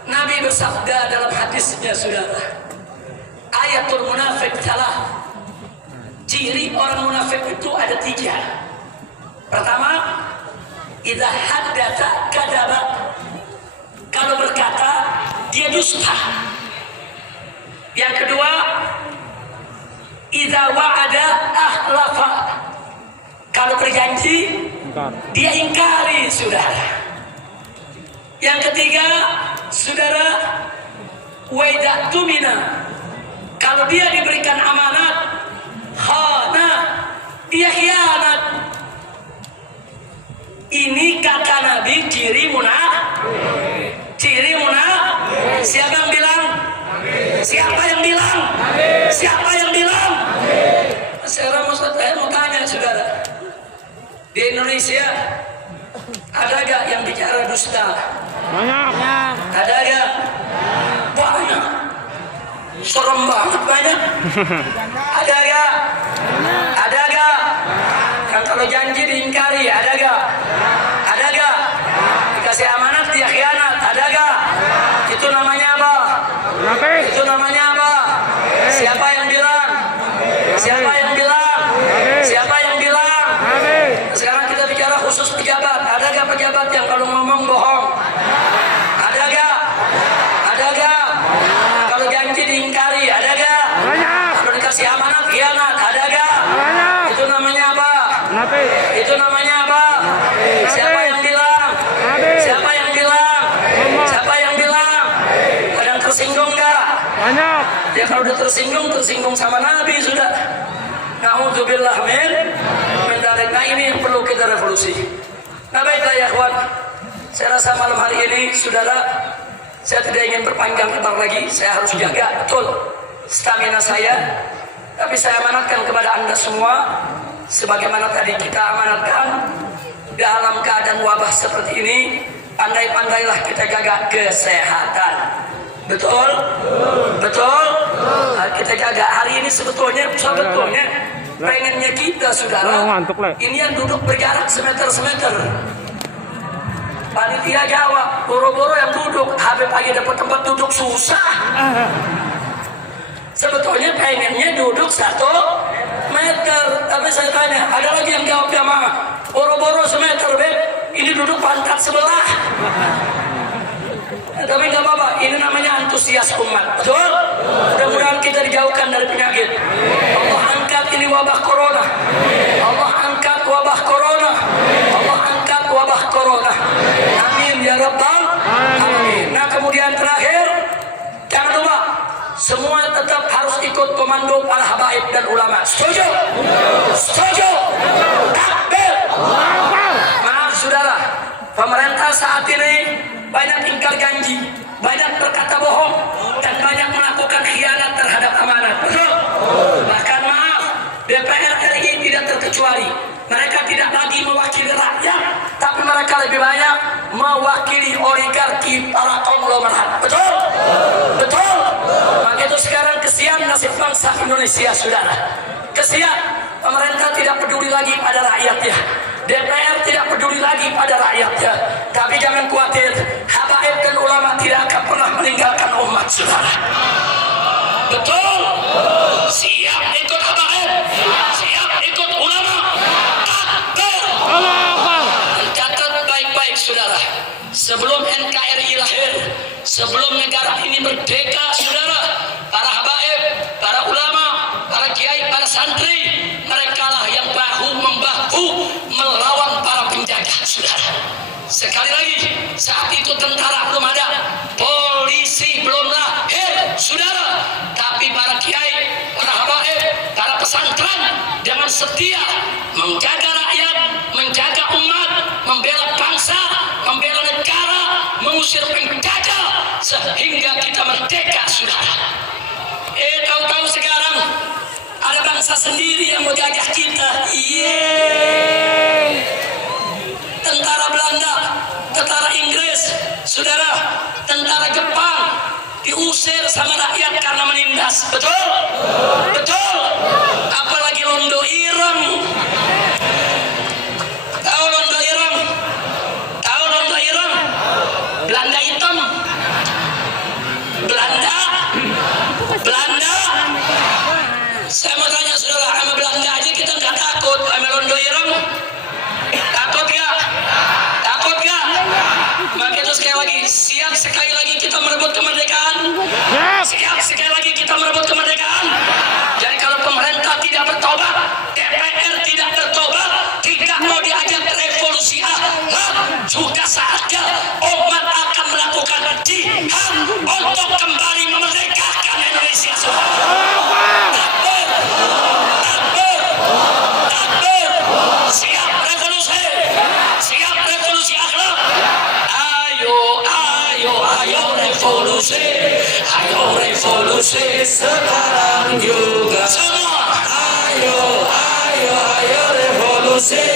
Nabi bersabda dalam hadisnya, saudara, ayat salah. Ciri orang munafik itu ada 3. Pertama, idza haddatsa kadzaba. Kalau berkata dia dusta. Yang kedua, idza wa'ada akhlafa. Kalau berjanji dia ingkari, saudara. Yang ketiga, saudara, wa idza tumina. Kalau dia diberikan amanat, khana, dia khianat. Ini kata Nabi ciri munafik. Ciri munafik. Siapa yang bilang? Siapa yang bilang? Siapa yang bilang? Sekarang saya mau tanya saudara, di Indonesia ada gak yang bicara dusta? Banyak. Ada gak? Banyak. Serem banget banyak. Ada gak? Ada gak? Yang kalau janji diingkari, ada gak? Ada gak? Dikasih amanat dia khianat, ada gak? Itu namanya apa? Itu namanya apa? Siapa yang bilang? Siapa yang bilang? Siapa yang bilang? Sekarang kita bicara khusus pejabat. Ada gak pejabat yang kalau ngomong bohong? Ada gak? Ada gak? Kalau janji diingkari, ada gak? Kalau dikasih amanat khianat, ada gak? Itu namanya apa? Itu namanya apa? Siapa yang bilang? Siapa yang bilang? Siapa yang bilang? Ada yang tersinggung gak? Banyak. Ya kalau udah tersinggung sama Nabi sudah. Na'udzubillah min dzalik. Nah ini yang perlu kita revolusi. Nah baiklah ya kawan, saya rasa malam hari ini saudara, saya tidak ingin berpanjang lebar lagi. Saya harus jaga betul stamina saya. Tapi saya amanatkan kepada anda semua, sebagaimana tadi kita amanatkan dalam keadaan wabah seperti ini, pandai-pandailah kita jaga kesehatan. Betul? Betul? Nah, kita jaga hari ini sebetulnya pengennya kita saudara ini yang duduk berjarak semeter. Panitia jawab, boro-boro yang duduk, Habib lagi dapat tempat duduk susah. Sebetulnya pengennya duduk 1 meter. Tapi saya tanya, ada lagi yang jawab jamaah, boro-boro semeter, Beb, ini duduk pantat sebelah. Tapi nggak apa-apa, ini namanya antusias umat. Betul? Mudah-mudahan kita dijauhkan dari penyakit. Allah angkat ini wabah corona. Allah angkat wabah corona. Allah angkat wabah corona. Amin ya rabbal alamin. Nah kemudian terakhir, jangan lupa semua tetap harus ikut komando para habaib dan ulama. Setuju? Setuju? Takbir. Maaf saudara, pemerintah saat ini banyak ingkar janji, banyak berkata bohong, dan banyak melakukan khianat terhadap amanat. Betul? Bahkan maaf, DPR RI tidak terkecuali. Mereka tidak lagi mewakili rakyat, tapi mereka lebih banyak mewakili oligarki para konglomerat. Betul? Betul? Maka itu sekarang kesian nasib bangsa Indonesia, saudara. Kesian, pemerintah tidak peduli lagi pada rakyatnya. DPR tidak peduli lagi pada rakyatnya. Tapi jangan khawatir, habaib dan ulama tidak akan pernah meninggalkan umat, saudara. Betul? Siap ikut habaib, siap ikut ulama. Catat baik-baik, saudara. Sebelum NKRI lahir, sebelum negara ini merdeka, saudara, para habaib, para ulama, para kiai, para santri, merekalah yang bahu-membahu melawan para penjajah, saudara. Sekali lagi, saat itu tentara belum ada, polisi belum lahir, saudara. Tapi para kiai, para habaib, para pesantren dengan setia menjaga rakyat, menjaga umat, membela bangsa, membela negara, mengusir penjajah sehingga kita merdeka, saudara. Tahu-tahu sekarang ada bangsa sendiri yang mau jajah kita. Tentara Belanda, tentara Inggris, saudara, tentara Jepang diusir sama rakyat karena menindas. Betul? Betul? Apalagi Londo Ireng. Tahu Londo Ireng? Tahu Londo Ireng? Belanda hitam. Belanda lagi, siap sekali lagi kita merebut kemerdekaan. Siap sekali lagi kita merebut kemerdekaan. Jadi kalau pemerintah tidak bertobat, DPR tidak bertobat, tidak mau diajak revolusi akhlak, juga saatnya umat akan melakukan jihad untuk kembali memerdekakan Indonesia. Takbir, takbir, takbir. Siap revolusi, siap revolusi akhlak. Ayo, ayo, ayo revolusi, ayo revolusi sekarang juga. Semua, ayo, ayo, ayo revolusi,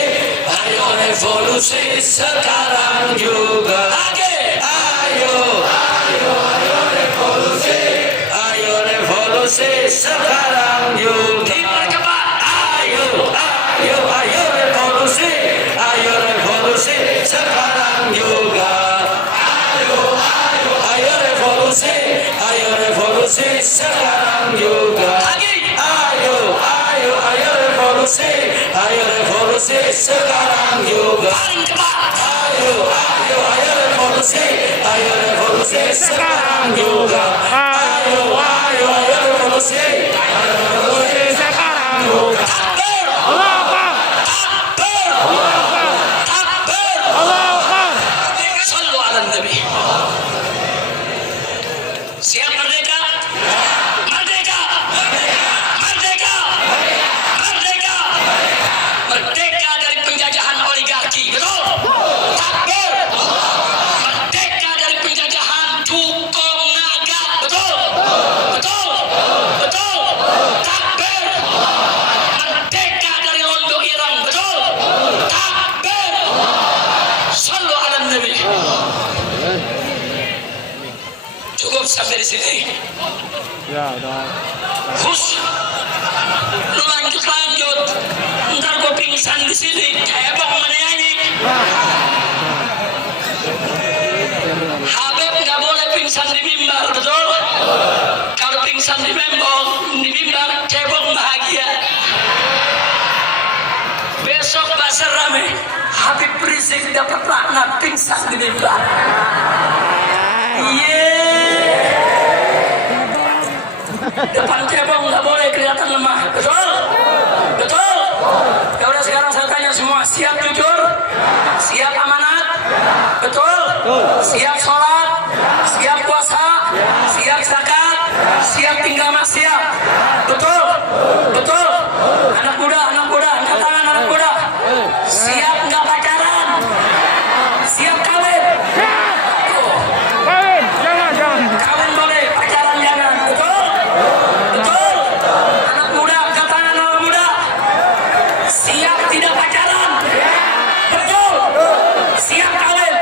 ayo revolusi sekarang juga. Lagi, ayo, ayo, ayo revolusi, ayo revolusi sekarang juga. Dipercepat, ayo, ayo, ayo revolusi, ayo revolusi sekarang juga. Ayo, ayo, ayo revolusi, ayo revolusi sekarang juga. Lagi, ayo, ayo, ayo revolusi, ayo revolusi sekarang juga. Paling cepat, ayo, ayo, ayo revolusi, ayo revolusi sekarang juga. Ayo, ayo, ayo revolusi, ayo revolusi sekarang juga. Takbir, takbir, takbir. Sallu ala Nabi. Siap merdeka? Merdeka! Merdeka! Merdeka! Merdeka dari penjajahan oligarki, betul? Takbir! Merdeka dari penjajahan dukung naga, betul? Betul? Betul? Takbir! Merdeka dari londo irang, betul? Takbir! Sallu ala Nabi. Cukup sampai di sini. Ya, udah. Khusus. Lu lanjut. Ntar gua pingsan di sini. Cebok mana nyanyi. Habib nggak boleh pingsan di mimbar, betul? Kalau pingsan di mimbar, cebok bahagia. Besok pasar rame. Habib Rizik dapat laknat pingsan di mimbar. Depan cebong nggak boleh kelihatan lemah, betul? Betul? Ya udah sekarang saya tanya semua, siap jujur? Siap amanat? Betul? Siap sholat? Siap puasa? Siap zakat? Siap tinggal maksiat? Betul? Betul? Anak muda, angkat tangan anak muda. Siap nggak pacaran? Siap kawin? Kawin, jangan. Kawin boleh, pacaran jangan, betul? Betul? Anak muda, angkat tangan anak muda. Siap tidak pacaran? Betul? Siap kawin?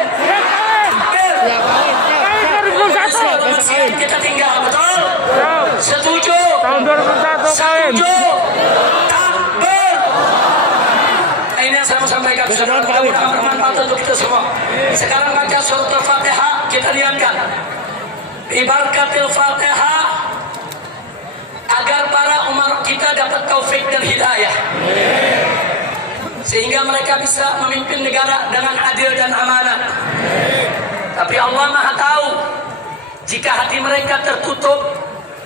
Hampir? Siap kita tinggal, betul? Setuju? Tahun 2001 kawin. Setuju? Takbir! Ini yang saya mau sampaikan, saudara, mudah-mudahan bermanfaat untuk kita semua. Sekarang baca surat Al-Fatihah, kita niatkan ibarakatil Fatihah agar para umat kita dapat taufik dan hidayah, sehingga mereka bisa memimpin negara dengan adil dan amanah. Tapi Allah Maha tahu, jika hati mereka tertutup,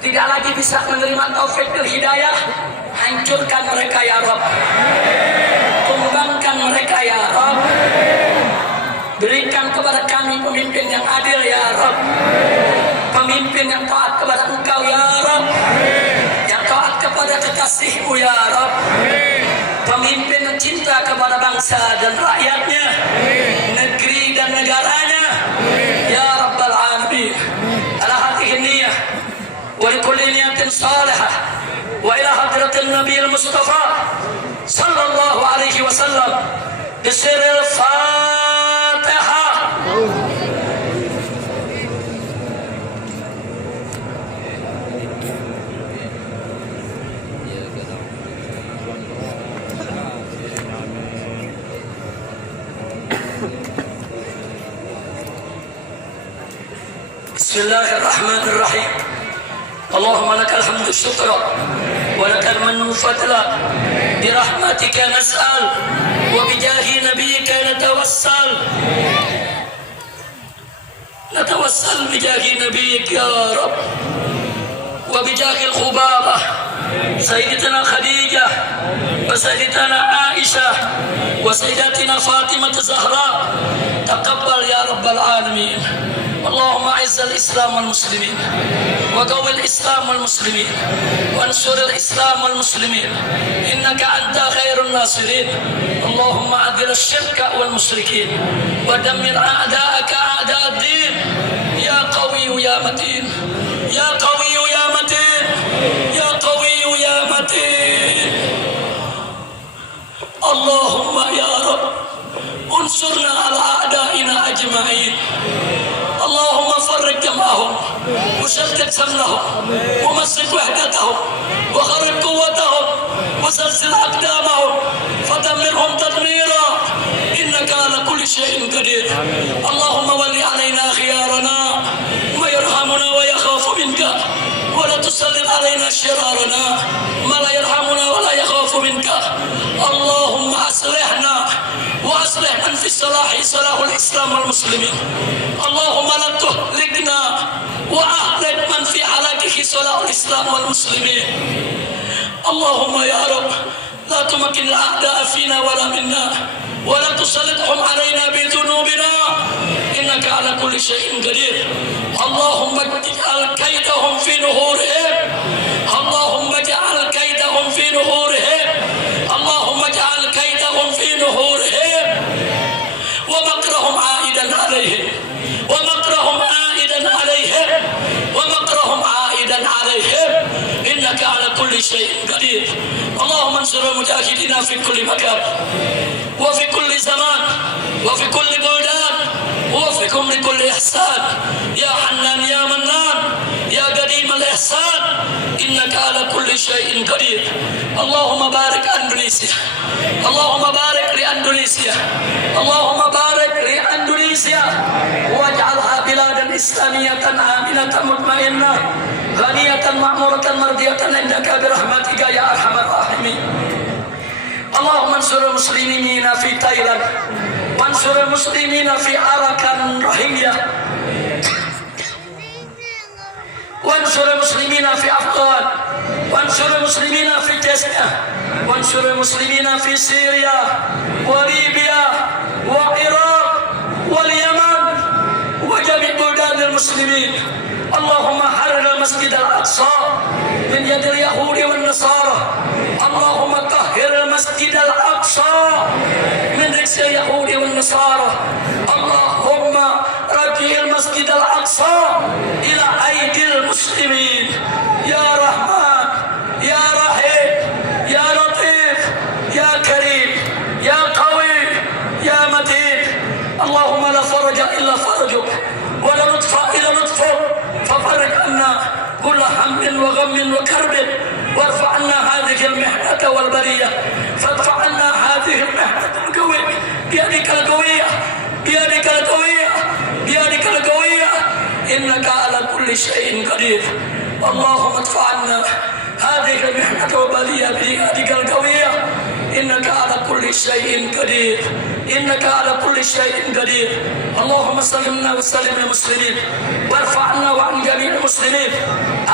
tidak lagi bisa menerima taufik dan hidayah, hancurkan mereka ya Rabb, tumbangkan mereka ya Rabb. Berikan kepada kami pemimpin yang adil ya Rabb, pemimpin yang taat kepada Engkau ya Rabb, yang taat kepada kekasih-Mu ya Rabb, pemimpin yang cinta kepada bangsa dan rakyatnya, negeri dan negaranya ya Rabbal Alamin. Ala hatihi niyah wa likulli niyatin salihah wa ila hadratin Nabi Mustafa sallallahu alaihi wasallam bisiril Fatihah. Bismillahirrahmanirrahim. Allahumma lakal hamdu syukra wa lakal mannu fadla bi rahmatika nas'al wa bi jahi nabiyyika natawassal. نتوسل بجاه نبيك يا رب وبجاه الخبابة سيدتنا خديجة وسيدتنا عائشة وسيدتنا فاطمة الزهراء تقبل يا رب العالمين. اللهم اعز الإسلام والمسلمين وقوي الإسلام والمسلمين وانصر الإسلام والمسلمين إنك أنت خير الناصرين. اللهم أذل الشرك والمشركين ودمر أعداءك أعداء الدين يا قوي يا متين يا قوي يا متين يا قوي يا متين. اللهم يا رب انصرنا على أعدائنا أجمعين. اللهم فرق جمعهم وشتت سمنهم ومسك وحدتهم وخرب قوتهم وسلسل أقدامهم فدمرهم تدميرا إنك على كل شيء قدير. اللهم ول علينا خيارنا ما يرحمنا ويخاف منك ولا تسلط علينا شرارنا ما لا يرحمنا ولا يخاف منك. اللهم أصلحنا وأصلح من في الصلاح صلاح الإسلام والمسلمين. اللهم لا تهلكنا وأهلك من في حلاكه صلاح الإسلام والمسلمين. اللهم يا رب لا تمكن الأعداء فينا ولا منا ولا تسلطهم علينا بذنوبنا إنك على كل شيء قدير. اللهم اجعل كيدهم في نحورهم اللهم اجعل كيدهم في نحورهم اللهم اجعل كيدهم في نحورهم ومكرهم عائدا عليهم ومكرهم عائدا عليهم ومكرهم عائدا عليهم إنك على كل شيء قدير. اللهم انصر المجاهدين في كل مكان وفي كل زمان وفي كل بلدان ووفقهم لكل إحسان يا حنان يا منان يا قديم الإحسان إنك على كل شيء قدير. اللهم بارك أندونيسيا اللهم بارك لأندونيسيا اللهم بارك لأندونيسيا واجعلها بلادا إسلامية آمنة مطمئنة غنية معمورة مرضية عندك برحمتك يا أرحم الراحمين. اللهم انصر المسلمين في تايلاند وانصر المسلمين في أراكان روهينجا وانصر المسلمين في أفغان وانصر المسلمين في تشيكيا وانصر المسلمين في سوريا وليبيا وعراق واليمن وجميع بلدان المسلمين. اللهم حرر المسجد الأقصى من يد اليهود والنصارى. اللهم طهر المسجد الأقصى من رجس اليهود والنصارى. اللهم رجع المسجد الأقصى إلى أيدي المسلمين يا رحمن يا رحيم يا لطيف يا كريم يا قوي يا متين. اللهم لا فرج إلا فرجك ولا لطف إلا لطفك ففرج عنا كل هم وغم وكرب وارفع عنا هذه المحنة والبرية فادفع عنا هذه المحنة القوية بيدك القوية بيدك القوية بيدك القوية إنك على كل شيء قدير. اللهم ادفع عنا هذه المحنة والبرية بيدك القوية إنك على كل شيء قدير إنك على كل شيء قدير. اللهم سلمنا وسلم المسلمين وارفع عنا وعن جميع المسلمين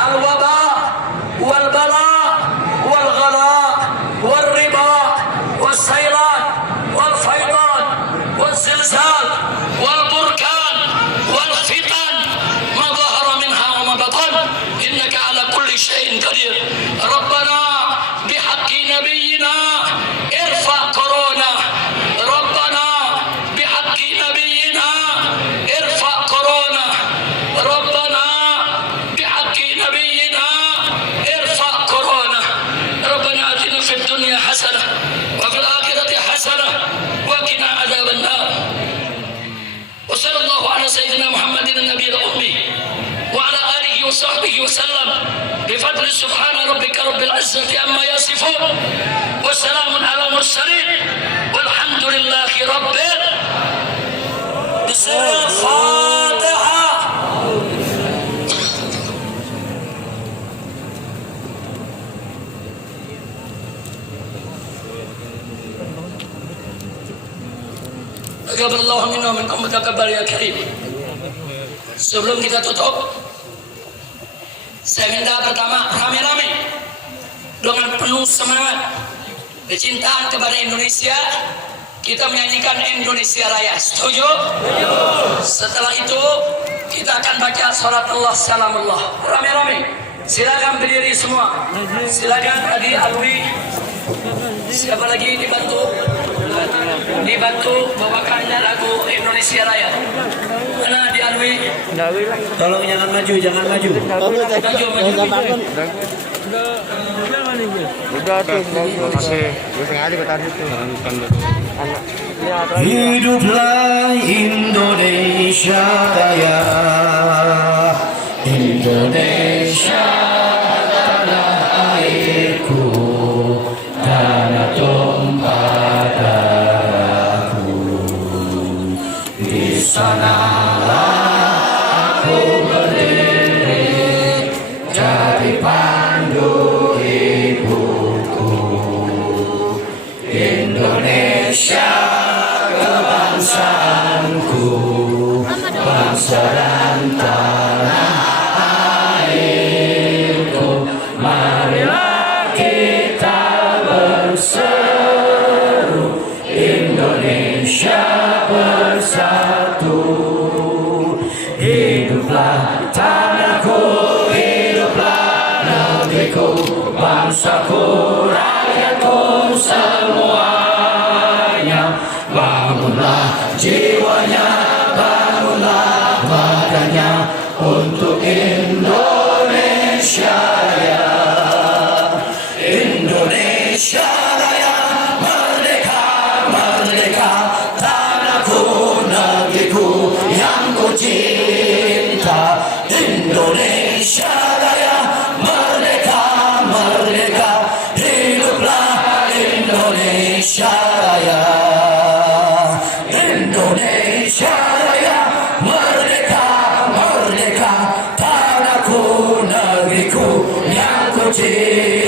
الوباء والبلاء والغلاء والربا والسيلان والفيضان والزلزال والبركان والفتن ما ظهر منها وما بطن إنك على كل شيء قدير. ربنا بحق نبينا ارفع كورونا ربنا بحق نبينا ارفع كورونا ربنا بحق نبينا ارفع كورونا. ربنا آتنا في الدنيا حسنة وفي الآخرة حسنة وقنا عذاب النار. وصلى الله على سيدنا محمد النبي الأمي وعلى آله وصحبه وسلم بفضل سبحان ربك رب العزة عما يصفون وسلام على المرسلين والحمد لله رب بسم الفاتحة. تقبل الله منا ومنكم وتقبل يا كريم. Sebelum kita tutup, saya minta pertama rame-rame dengan penuh semangat kecintaan kepada Indonesia, kita menyanyikan Indonesia Raya. Setuju? Setelah itu kita akan baca salat Allah salamullah. Rame-rame. Silakan berdiri semua. Silakan tadi Alwi. Siapa lagi dibantu bawakannya lagu Indonesia Raya. Mana di Alwi? Tolong jangan maju. Udah tuh, masih sengaja ke tadi tuh. Hiduplah Indonesia Raya, Indonesia tanah airku, tanah tumpah darahku. Di sanalah aku berdiri, jadi pandu ibuku. Indonesia kebangsaanku, bangsa dan tanah airku. Marilah kita berseru, Indonesia bersatu. Hiduplah tanahku, hiduplah negeriku, bangsaku, rakyatku semuanya. Bangunlah jiwanya, bangunlah badannya untuk Indonesia Raya. Indonesia Raya, merdeka, merdeka, tanahku, negeriku yang ku cinta. Indonesia Raya, merdeka, merdeka, hiduplah Indonesia Raya. Indonesia Raya, merdeka, merdeka, tanahku, negeriku yang ku cinta.